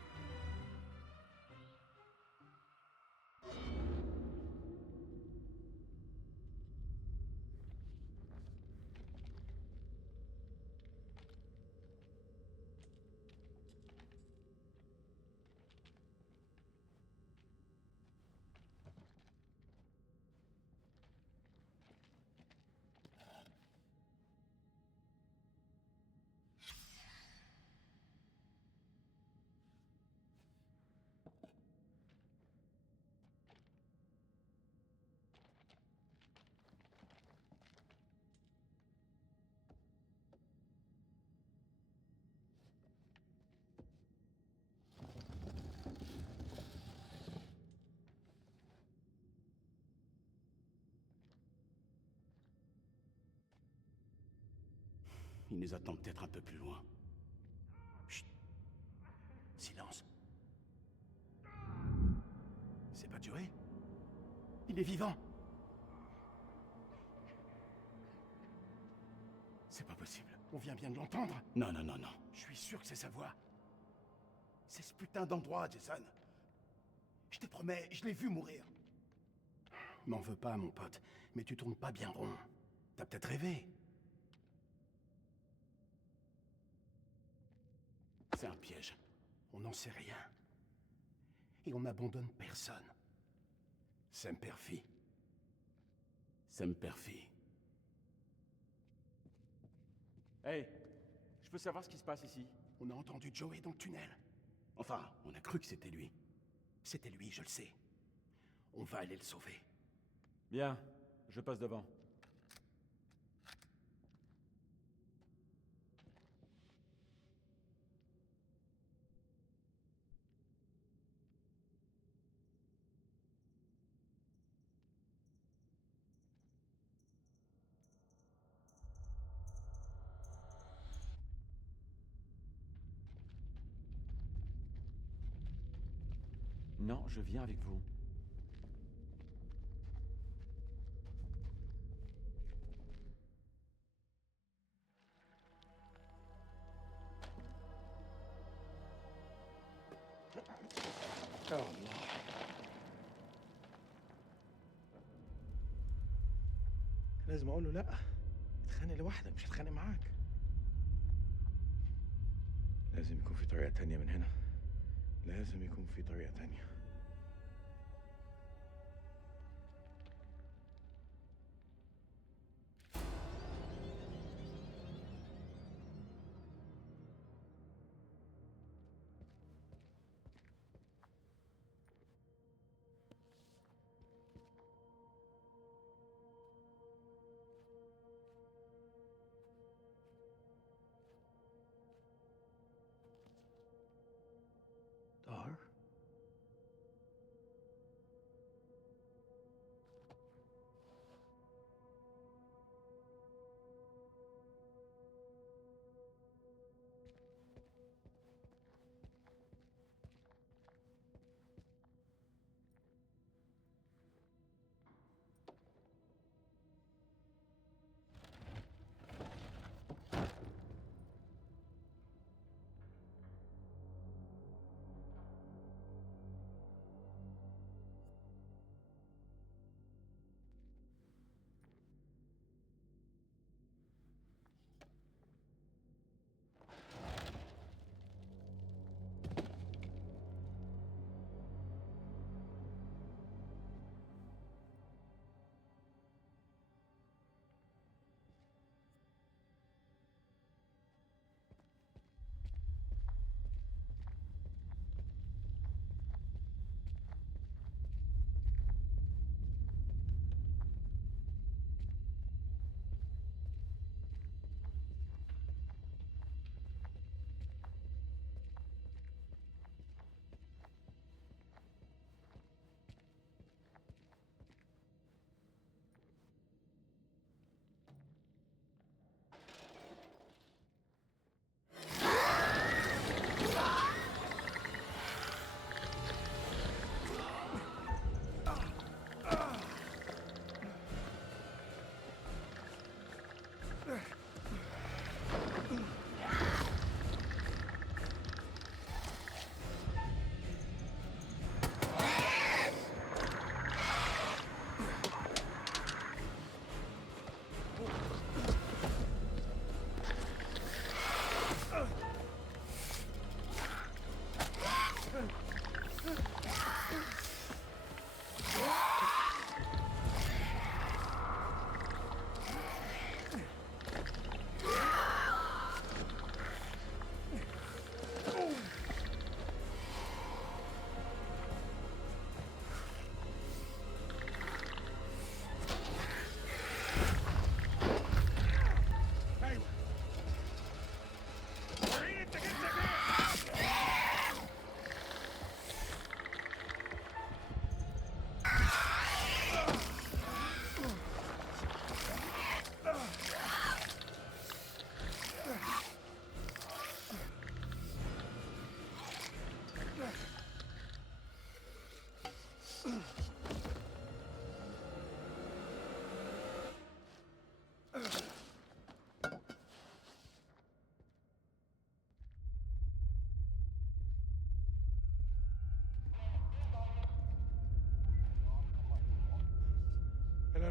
Il nous attend peut-être un peu plus loin. Chut. Silence. C'est pas Joey? Il est vivant. On vient bien de l'entendre. Non, non, non, non. Je suis sûr que c'est sa voix. C'est ce putain d'endroit, Jason. Je te promets, je l'ai vu mourir. M'en veux pas, mon pote, mais tu tournes pas bien rond. T'as peut-être rêvé. C'est un piège. On n'en sait rien. Et on n'abandonne personne. Semperfi. Semperfi. Hey, je peux savoir ce qui se passe ici? On a entendu Joey dans le tunnel. Enfin, on a cru que c'était lui. C'était lui, je le sais. On va aller le sauver. Bien, je passe devant. Non, je viens avec vous. يا الله. لازم اقول له لا. اتخانق لوحدك، مش هتخانق معاك. لازم يكون في طريقة تانية من هنا. لازم يكون في طريقة تانية. طاهر؟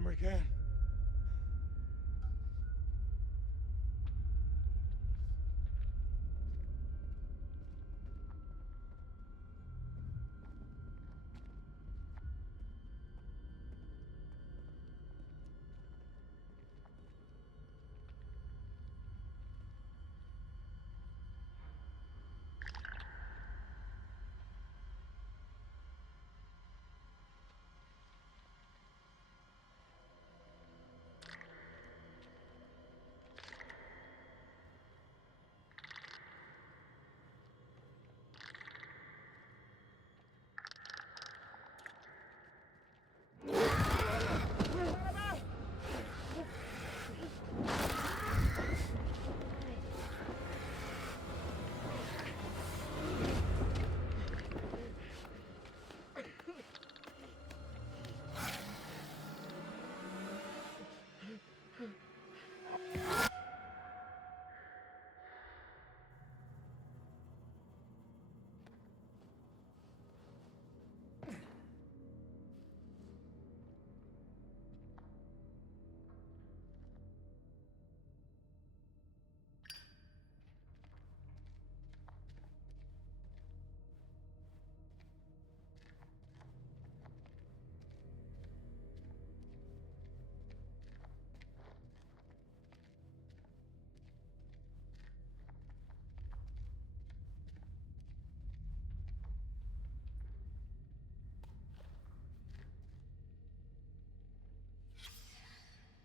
American.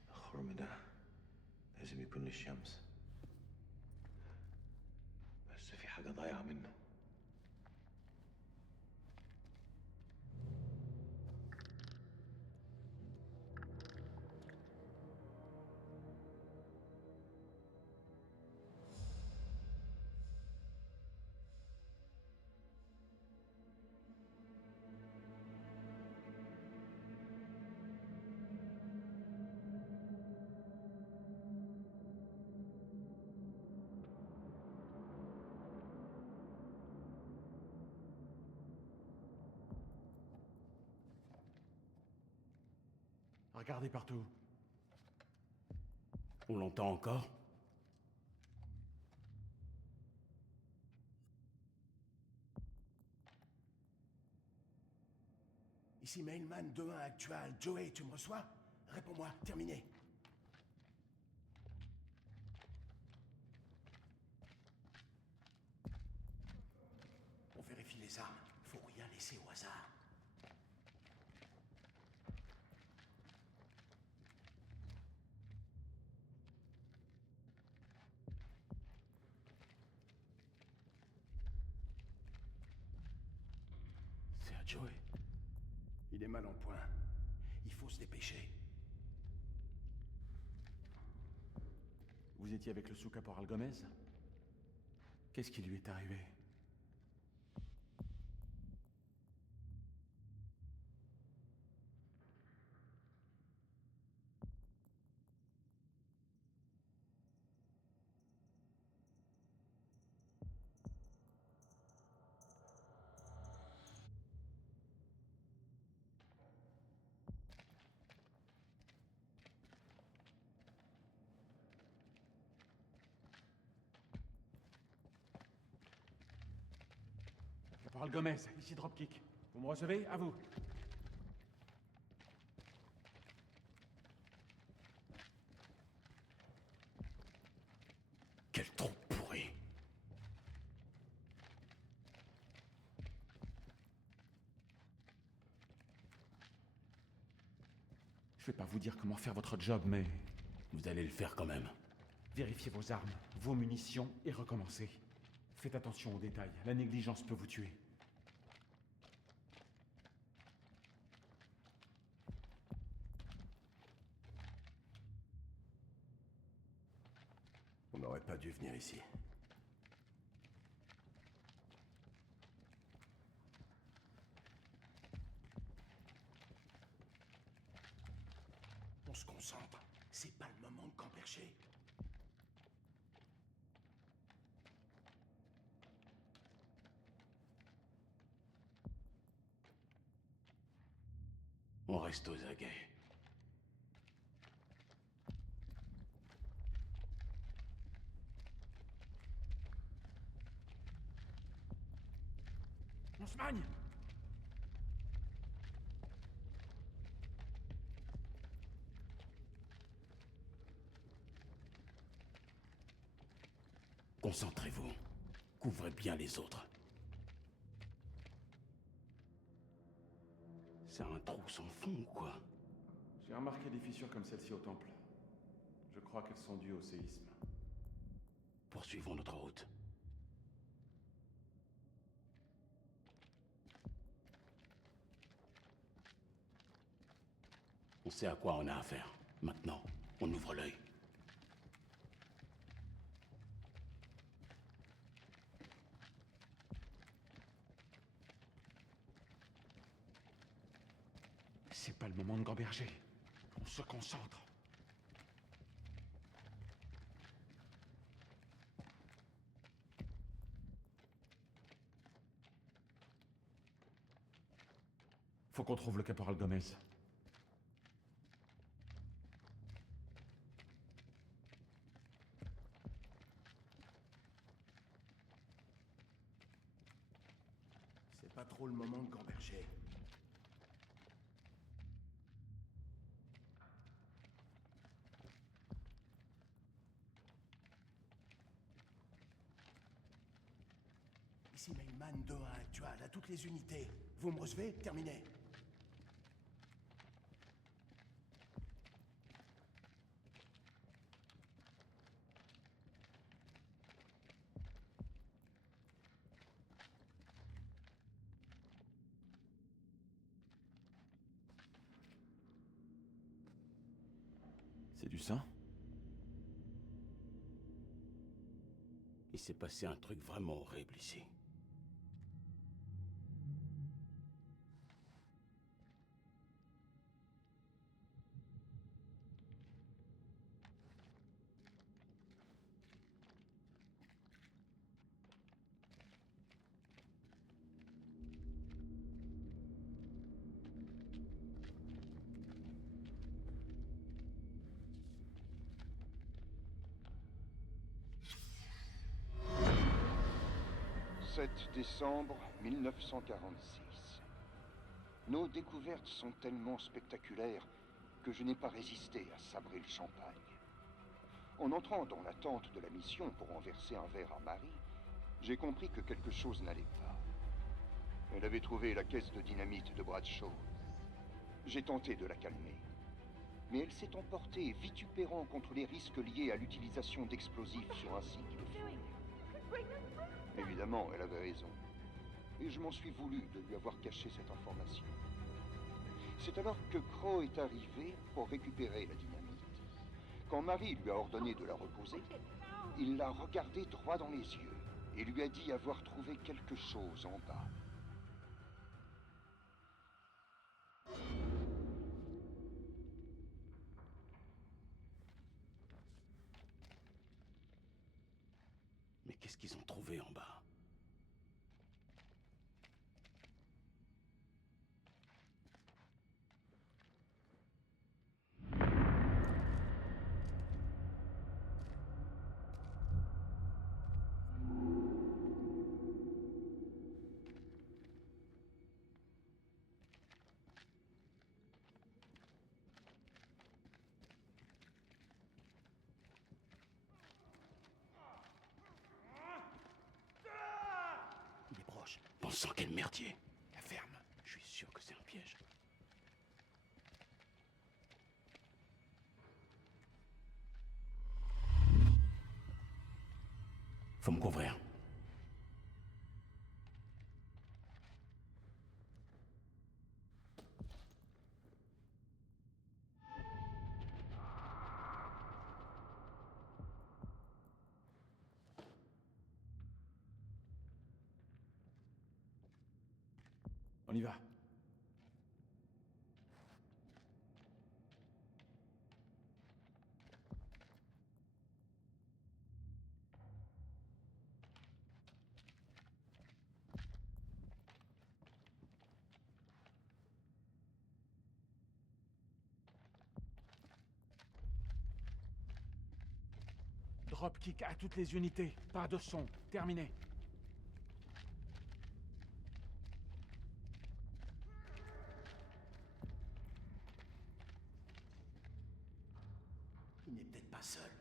الخرم ده لازم يكون للشمس، بس في حاجة ضايعة منه. Regardez partout. On l'entend encore? Ici Mailman 2-1 actual. Joey, tu me reçois? Réponds-moi, terminé. On vérifie les armes. Faut rien laisser au hasard. C'est à Joey. Il est mal en point. Il faut se dépêcher. Vous étiez avec le sous-caporal Gomez? Qu'est-ce qui lui est arrivé? Caporal Gomez, ici Dropkick. Vous me recevez? À vous. Quel trou pourri. Je vais pas vous dire comment faire votre job, mais Vous allez le faire quand même. vérifiez vos armes, vos munitions et recommencez. Faites attention aux détails. La négligence peut vous tuer. On n'aurait pas dû venir ici. On se concentre. C'est pas le moment de campercher. On reste aux aguets. se magne! Concentrez-vous. Couvrez bien les autres. C'est un trou sans fond ou quoi? J'ai remarqué des fissures comme celle-ci au temple. Je crois qu'elles sont dues au séisme. Poursuivons notre route. On sait à quoi on a affaire. Maintenant, on ouvre l'œil. C'est pas le moment de gamberger. On se concentre. Faut qu'on trouve le caporal Gomez. C'est pas trop le moment de gamberger. Ici Mainman 2-1 actual à toutes les unités. Vous me recevez? Terminé. C'est du sang? Il s'est passé un truc vraiment horrible ici. « 7 décembre 1946. Nos découvertes sont tellement spectaculaires que je n'ai pas résisté à sabrer le champagne. En entrant dans la tente de la mission pour en verser un verre à Marie, j'ai compris que quelque chose n'allait pas. Elle avait trouvé la caisse de dynamite de Bradshaw. J'ai tenté de la calmer. Mais elle s'est emportée, vitupérant contre les risques liés à l'utilisation d'explosifs sur un site de fouilles. Évidemment, elle avait raison. Et je m'en suis voulu de lui avoir caché cette information. C'est alors que Crow est arrivé pour récupérer la dynamite. Quand Marie lui a ordonné de la reposer, il l'a regardée droit dans les yeux et lui a dit avoir trouvé quelque chose en bas. Mais qu'est-ce qu'ils ont trouvé en bas? Il est proche. Bon sang, quel merdier. La ferme. Je suis sûr que c'est un piège. Faut me couvrir. On y va. Dropkick à toutes les unités. Pas de son. Terminé. pas seul.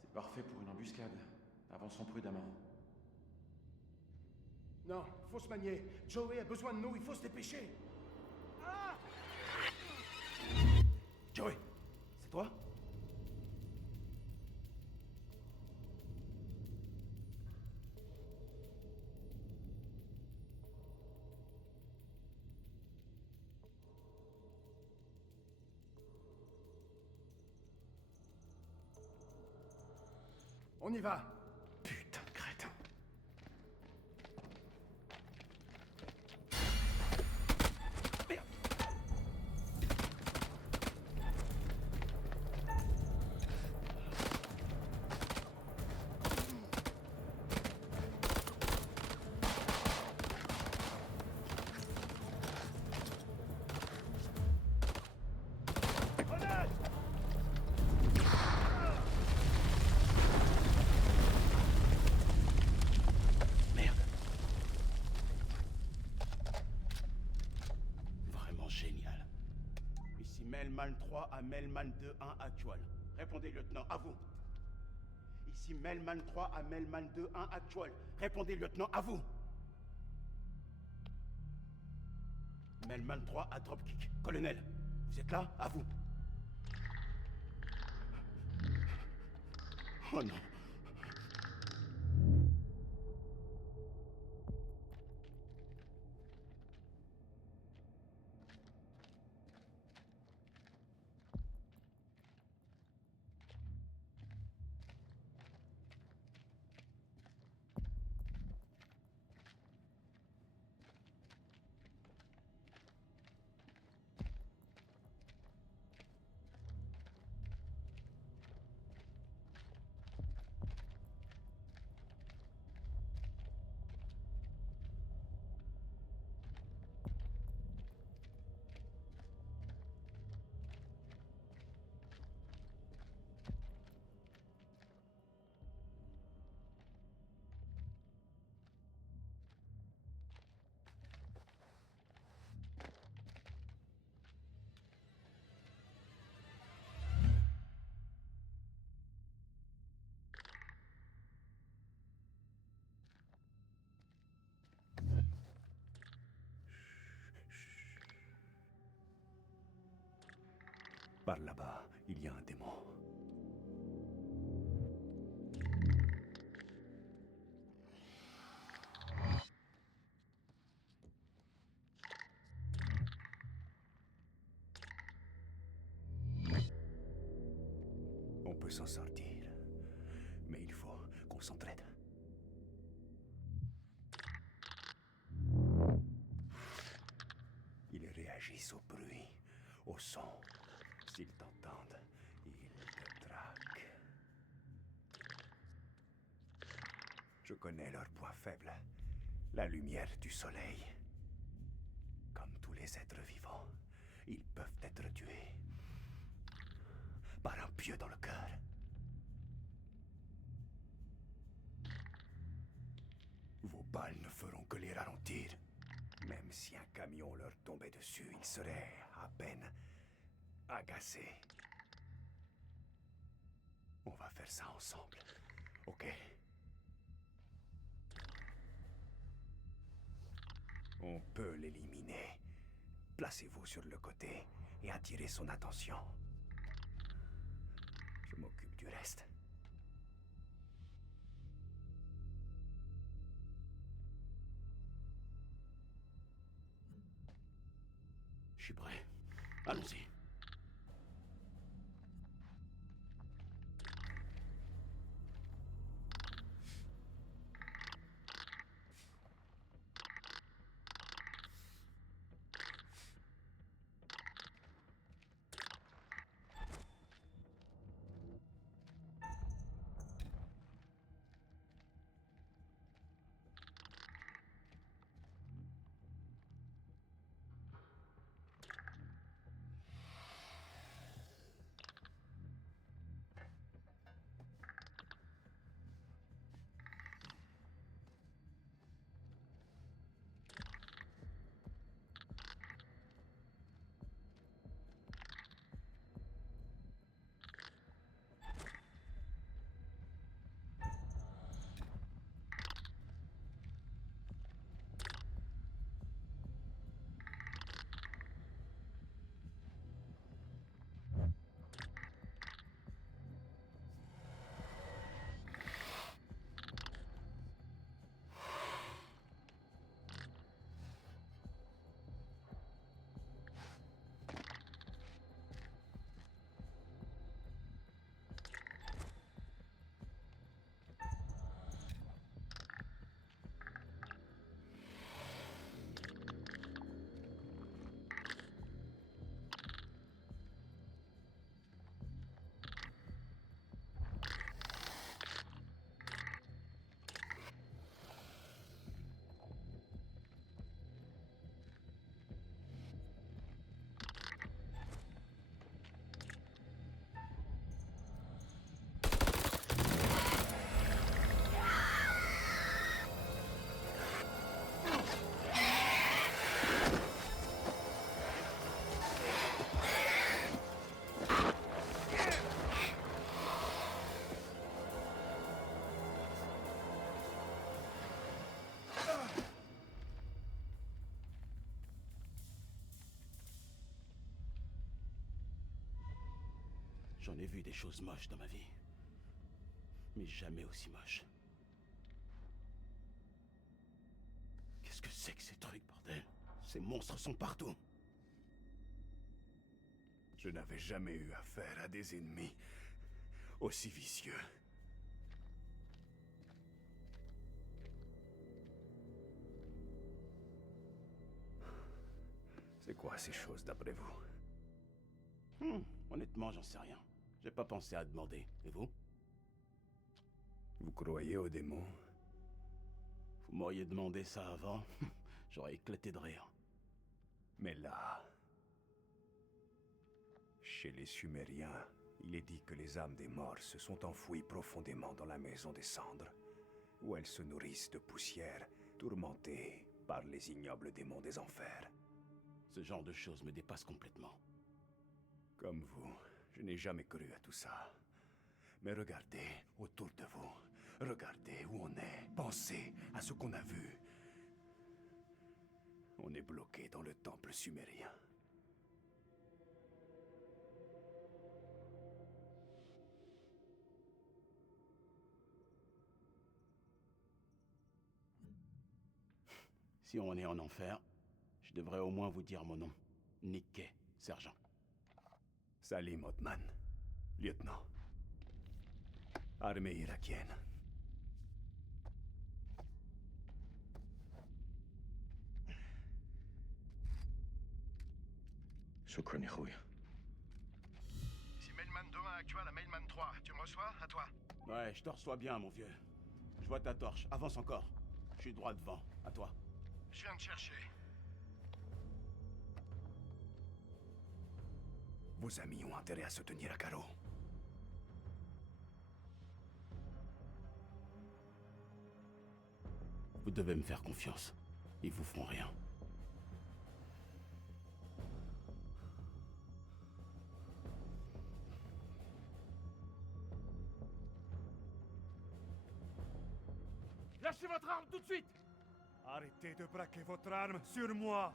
C'est parfait pour une embuscade. Avançons prudemment. Non, faut se manier. Joey a besoin de nous, il faut se dépêcher. Joey, c'est toi? On y va. Putain de crétin. Merde. Merde. Vraiment génial. Ici Melman 3 à Melman 2-1 actual. Répondez, lieutenant, à vous. Ici Melman 3 à Melman 2-1 actual. Répondez, lieutenant, à vous. Melman 3 à Dropkick. Colonel, vous êtes là? À vous. Oh non. Par là-bas, il y a un démon. On peut s'en sortir, mais il faut qu'on s'entraide. Ils réagissent au bruit, au son. S'ils t'entendent, ils te traquent. Je connais leur point faible, la lumière du soleil. Comme tous les êtres vivants, ils peuvent être tués par un pieu dans le cœur. Vos balles ne feront que les ralentir. Même si un camion leur tombait dessus, ils seraient à peine agacés. On va faire ça ensemble, ok? On peut l'éliminer. Placez-vous sur le côté et attirez son attention. Je m'occupe du reste. Je suis prêt. Allons-y. J'en ai vu des choses moches dans ma vie. Mais jamais aussi moches. Qu'est-ce que c'est que ces trucs, bordel? Ces monstres sont partout. Je n'avais jamais eu affaire à des ennemis aussi vicieux. C'est quoi ces choses d'après vous? Honnêtement, j'en sais rien. J'ai pas pensé à demander. Et vous? Vous croyez aux démons? Vous m'auriez demandé ça avant, j'aurais éclaté de rire. Mais là... Chez les Sumériens, il est dit que les âmes des morts se sont enfouies profondément dans la maison des cendres, où elles se nourrissent de poussière, tourmentées par les ignobles démons des enfers. Ce genre de choses me dépasse complètement. Comme vous, je n'ai jamais cru à tout ça. Mais regardez autour de vous. Regardez où on est. Pensez à ce qu'on a vu. On est bloqué dans le temple sumérien. Si on est en enfer, je devrais au moins vous dire mon nom. Nick Kay, sergent. Salim Othman, lieutenant. Armée irakienne. شكرا يا اخويا. Ici Mailman 2-1 actuel à Mailman 3. Tu me reçois? À toi. Ouais, je te reçois bien, mon vieux. Je vois ta torche. Avance encore. Je suis droit devant. À toi. Je viens de chercher. Vos amis ont intérêt à se tenir à carreau. Vous devez me faire confiance. Ils vous feront rien. Lâchez votre arme tout de suite! Arrêtez de braquer votre arme sur moi!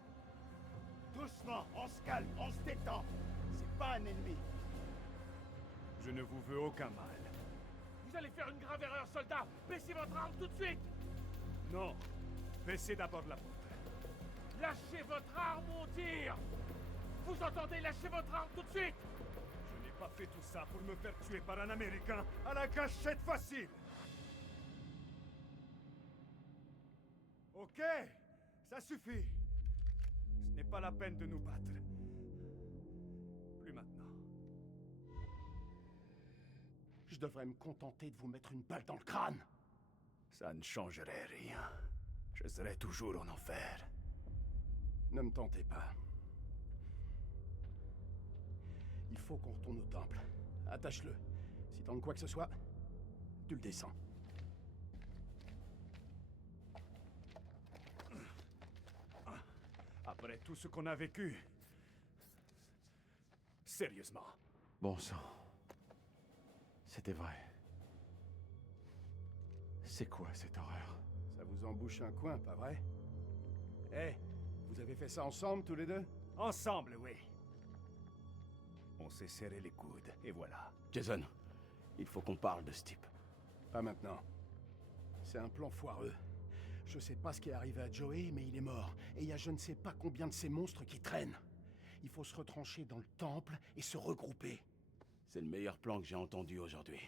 Doucement, on se calme, on se détend. C'est pas un ennemi. Je ne vous veux aucun mal. Vous allez faire une grave erreur, soldat! Baissez votre arme tout de suite! Non, baissez d'abord la poutre. Lâchez votre arme, on tire! Vous entendez? Lâchez votre arme tout de suite! Je n'ai pas fait tout ça pour me faire tuer par un Américain à la gâchette facile! Ok, ça suffit. Ce n'est pas la peine de nous battre. Plus maintenant. Je devrais me contenter de vous mettre une balle dans le crâne. Ça ne changerait rien. Je serai toujours en enfer. Ne me tentez pas. Il faut qu'on retourne au temple. Attache-le. Si tente quoi que ce soit, tu le descends. Après tout ce qu'on a vécu... Sérieusement. Bon sang. C'était vrai. C'est quoi cette horreur? Ça vous embouche un coin, pas vrai? Eh, vous avez fait ça ensemble, tous les deux? Ensemble, oui. On s'est serré les coudes, et voilà. Jason, il faut qu'on parle de ce type. Pas maintenant. C'est un plan foireux. Je sais pas ce qui est arrivé à Joey, mais il est mort. Et il y a je ne sais pas combien de ces monstres qui traînent. Il faut se retrancher dans le temple et se regrouper. C'est le meilleur plan que j'ai entendu aujourd'hui.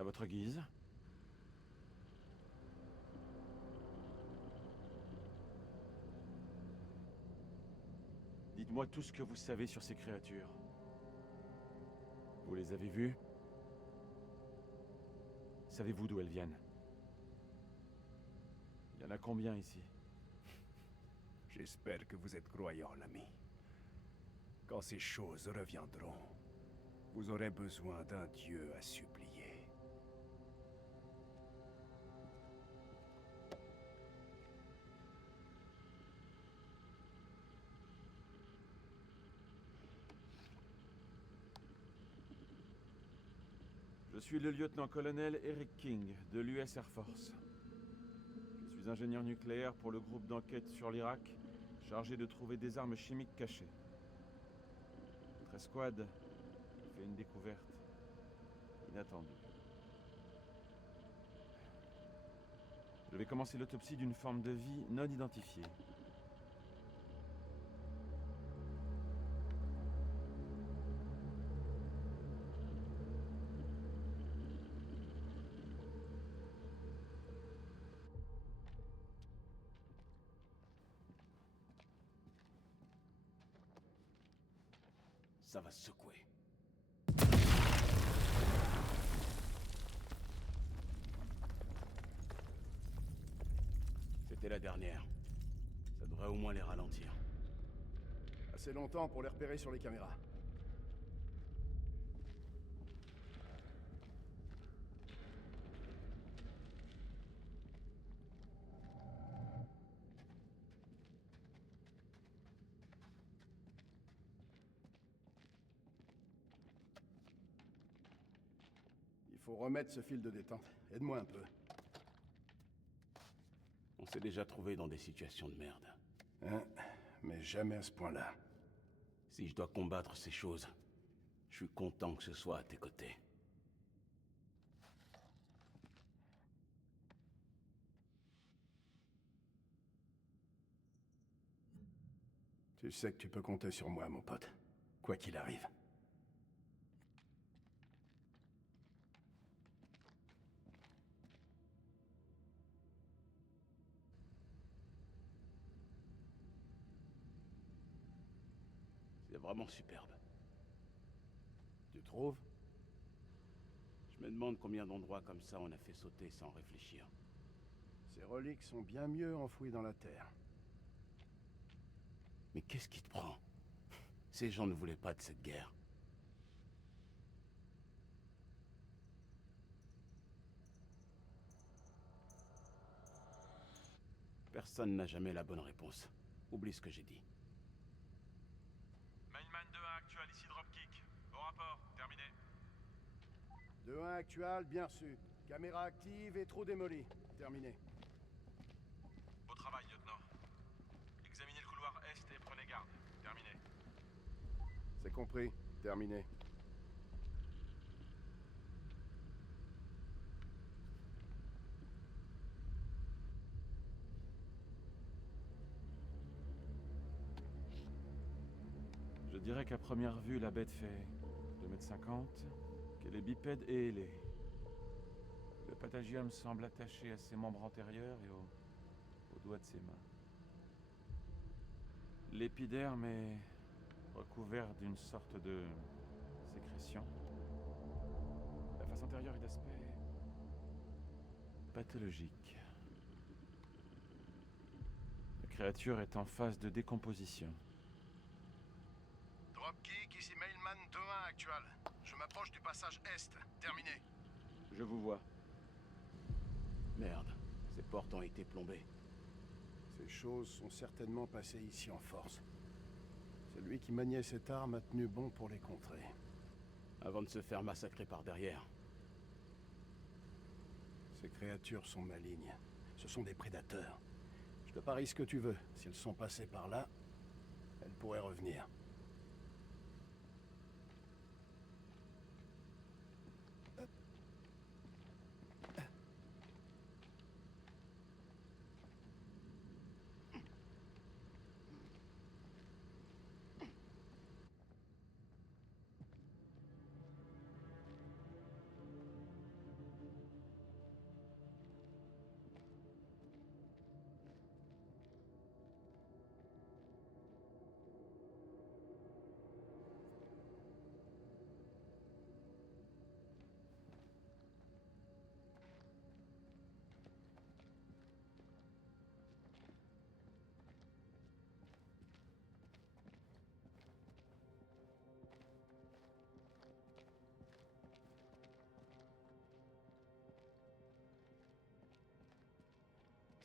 À votre guise. Dites-moi tout ce que vous savez sur ces créatures. Vous les avez vus? Savez-vous d'où elles viennent? Il y en a combien ici? J'espère que vous êtes croyant, l'ami. Quand ces choses reviendront, vous aurez besoin d'un dieu à supplier. Je suis le lieutenant-colonel Eric King, de l'US Air Force. Je suis ingénieur nucléaire pour le groupe d'enquête sur l'Irak, chargé de trouver des armes chimiques cachées. Notre escouade a fait une découverte inattendue. Je vais commencer l'autopsie d'une forme de vie non identifiée. Ça va se secouer. C'était la dernière. Ça devrait au moins les ralentir. Assez longtemps pour les repérer sur les caméras. Il faut remettre ce fil de détente. Aide-moi un peu. On s'est déjà trouvé dans des situations de merde. Hein? Mais jamais à ce point-là. Si je dois combattre ces choses, je suis content que ce soit à tes côtés. Tu sais que tu peux compter sur moi, mon pote. Quoi qu'il arrive. C'est vraiment superbe. Tu trouves? Je me demande combien d'endroits comme ça on a fait sauter sans réfléchir. Ces reliques sont bien mieux enfouies dans la terre. Mais qu'est-ce qui te prend? Ces gens ne voulaient pas de cette guerre. Personne n'a jamais la bonne réponse. Oublie ce que j'ai dit. Mainman 2-1 actuel, ici Dropkick. Au rapport, terminé. 2-1 actuel, bien reçu. Caméra active et trou démoli. Terminé. Beau travail, lieutenant. Examinez le couloir est et prenez garde. Terminé. C'est compris. Terminé. Je dirais qu'à première vue, la bête fait 2,50 m, qu'elle est bipède et ailée. Le patagium semble attaché à ses membres antérieurs et aux doigts de ses mains. L'épiderme est recouvert d'une sorte de sécrétion. La face antérieure est d'aspect pathologique. La créature est en phase de décomposition. Dropkick, ici Mailman 2-1 actuel. Je m'approche du passage Est. Terminé. Je vous vois. Merde, ces portes ont été plombées. Ces choses sont certainement passées ici en force. Celui qui maniait cette arme a tenu bon pour les contrer. Avant de se faire massacrer par derrière. Ces créatures sont malignes. Ce sont des prédateurs. Je te parie ce que tu veux. Si elles sont passées par là, elles pourraient revenir.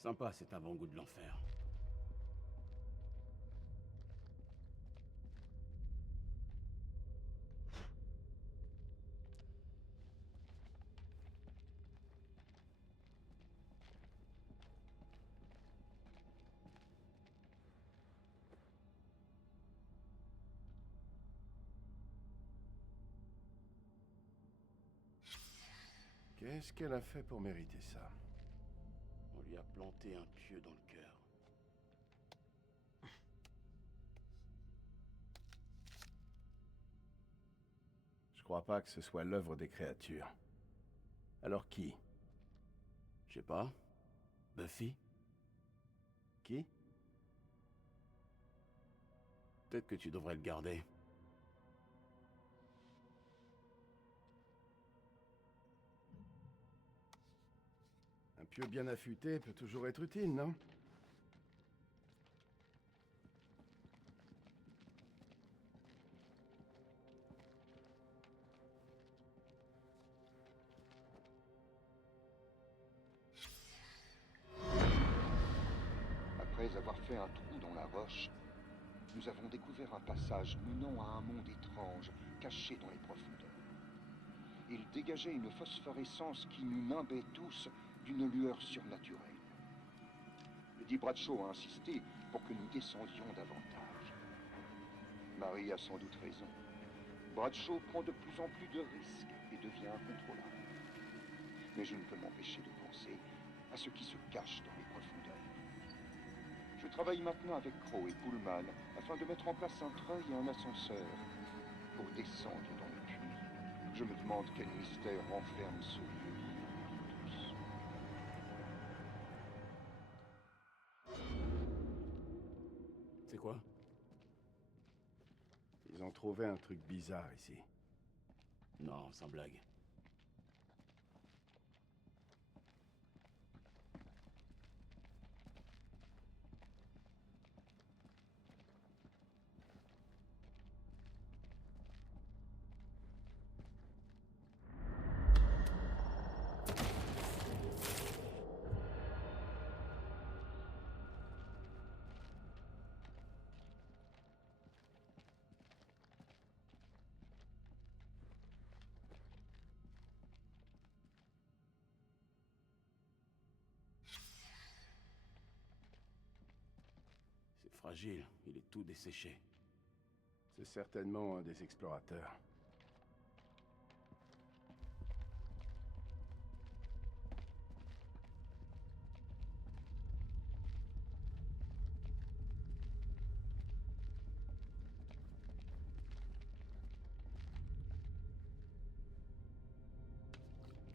Sympa, c'est un bon goût de l'enfer. Qu'est-ce qu'elle a fait pour mériter ça? On lui a planté un pieu dans le cœur. Je crois pas que ce soit l'œuvre des créatures. Alors qui? Je sais pas. Buffy? Qui? Peut-être que tu devrais le garder. Un pieu bien affûté peut toujours être utile, non? Après avoir fait un trou dans la roche, nous avons découvert un passage menant à un monde étrange, caché dans les profondeurs. Il dégageait une phosphorescence qui nous nimbait tous d'une lueur surnaturelle. Lady Bradshaw a insisté pour que nous descendions davantage. Marie a sans doute raison. Bradshaw prend de plus en plus de risques et devient incontrôlable. Mais je ne peux m'empêcher de penser à ce qui se cache dans les profondeurs. Je travaille maintenant avec Crow et Pullman afin de mettre en place un train et un ascenseur pour descendre dans le puits. Je me demande quel mystère renferme ce lieu tous. C'est quoi? Ils ont trouvé un truc bizarre ici. Non, sans blague. C'est fragile, il est tout desséché. C'est certainement un des explorateurs.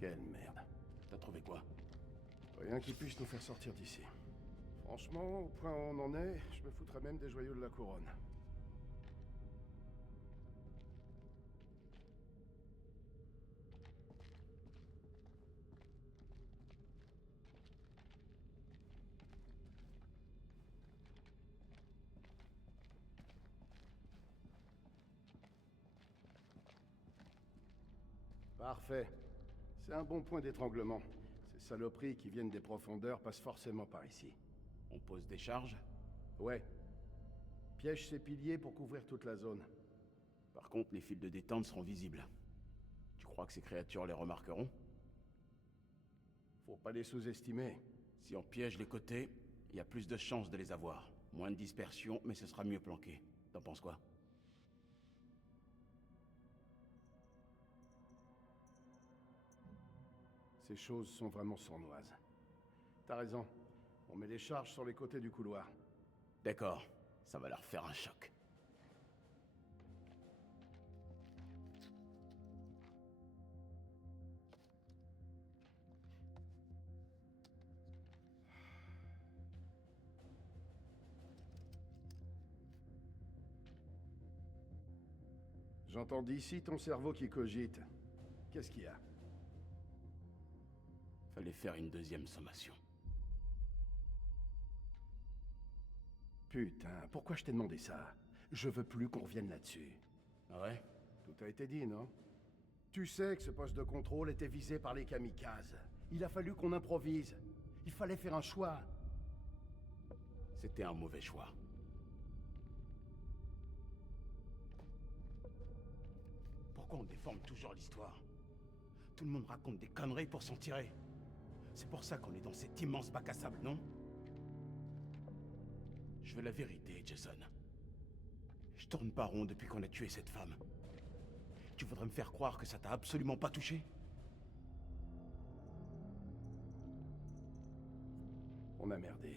Quelle merde. T'as trouvé quoi? Rien qui puisse nous faire sortir d'ici. Franchement, au point où on en est, je me foutrais même des joyaux de la couronne. Parfait. C'est un bon point d'étranglement. Ces saloperies qui viennent des profondeurs passent forcément par ici. On pose des charges? Ouais. Piège ces piliers pour couvrir toute la zone. Par contre, les fils de détente seront visibles. Tu crois que ces créatures les remarqueront? Faut pas les sous-estimer. Si on piège les côtés, il y a plus de chances de les avoir. Moins de dispersion, mais ce sera mieux planqué. T'en penses quoi? Ces choses sont vraiment sournoises. T'as raison. On met les charges sur les côtés du couloir. D'accord. Ça va leur faire un choc. J'entends d'ici ton cerveau qui cogite. Qu'est-ce qu'il y a? Fallait faire une deuxième sommation. Putain, pourquoi je t'ai demandé ça? Je veux plus qu'on revienne là-dessus. Ah ouais? Tout a été dit, non? Tu sais que ce poste de contrôle était visé par les kamikazes. Il a fallu qu'on improvise. Il fallait faire un choix. C'était un mauvais choix. Pourquoi on déforme toujours l'histoire? Tout le monde raconte des conneries pour s'en tirer. C'est pour ça qu'on est dans cet immense bac à sable, non? Je veux la vérité, Jason. Je tourne pas rond depuis qu'on a tué cette femme. Tu voudrais me faire croire que ça t'a absolument pas touché? On a merdé.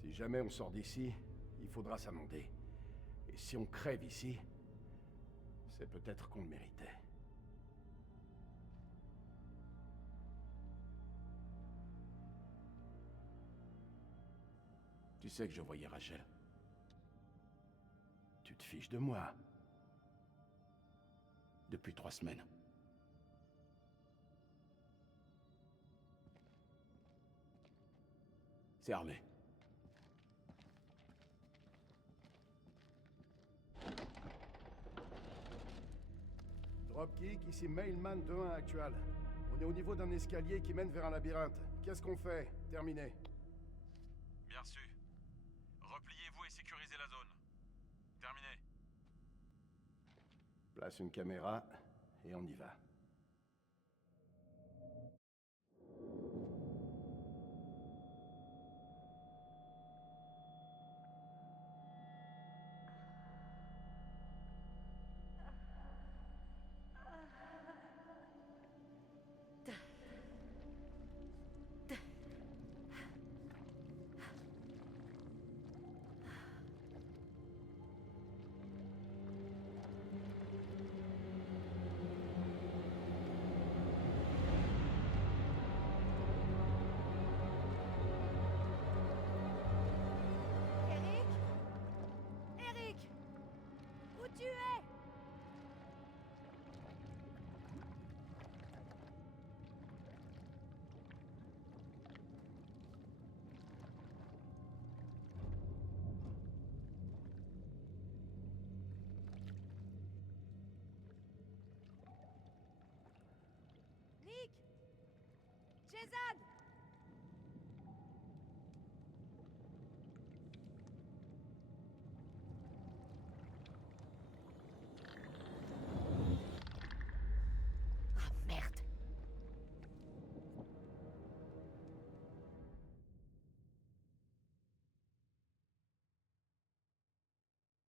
Si jamais on sort d'ici, il faudra s'amender. Et si on crève ici, c'est peut-être qu'on le méritait. Tu sais que je voyais Rachel. Tu te fiches de moi. Depuis 3 semaines. C'est armé. Dropkick, ici Mailman 2-1 actual. On est au niveau d'un escalier qui mène vers un labyrinthe. Qu'est-ce qu'on fait? Terminé. Bien reçu. Repliez-vous et sécurisez la zone. Terminé. Place une caméra et on y va.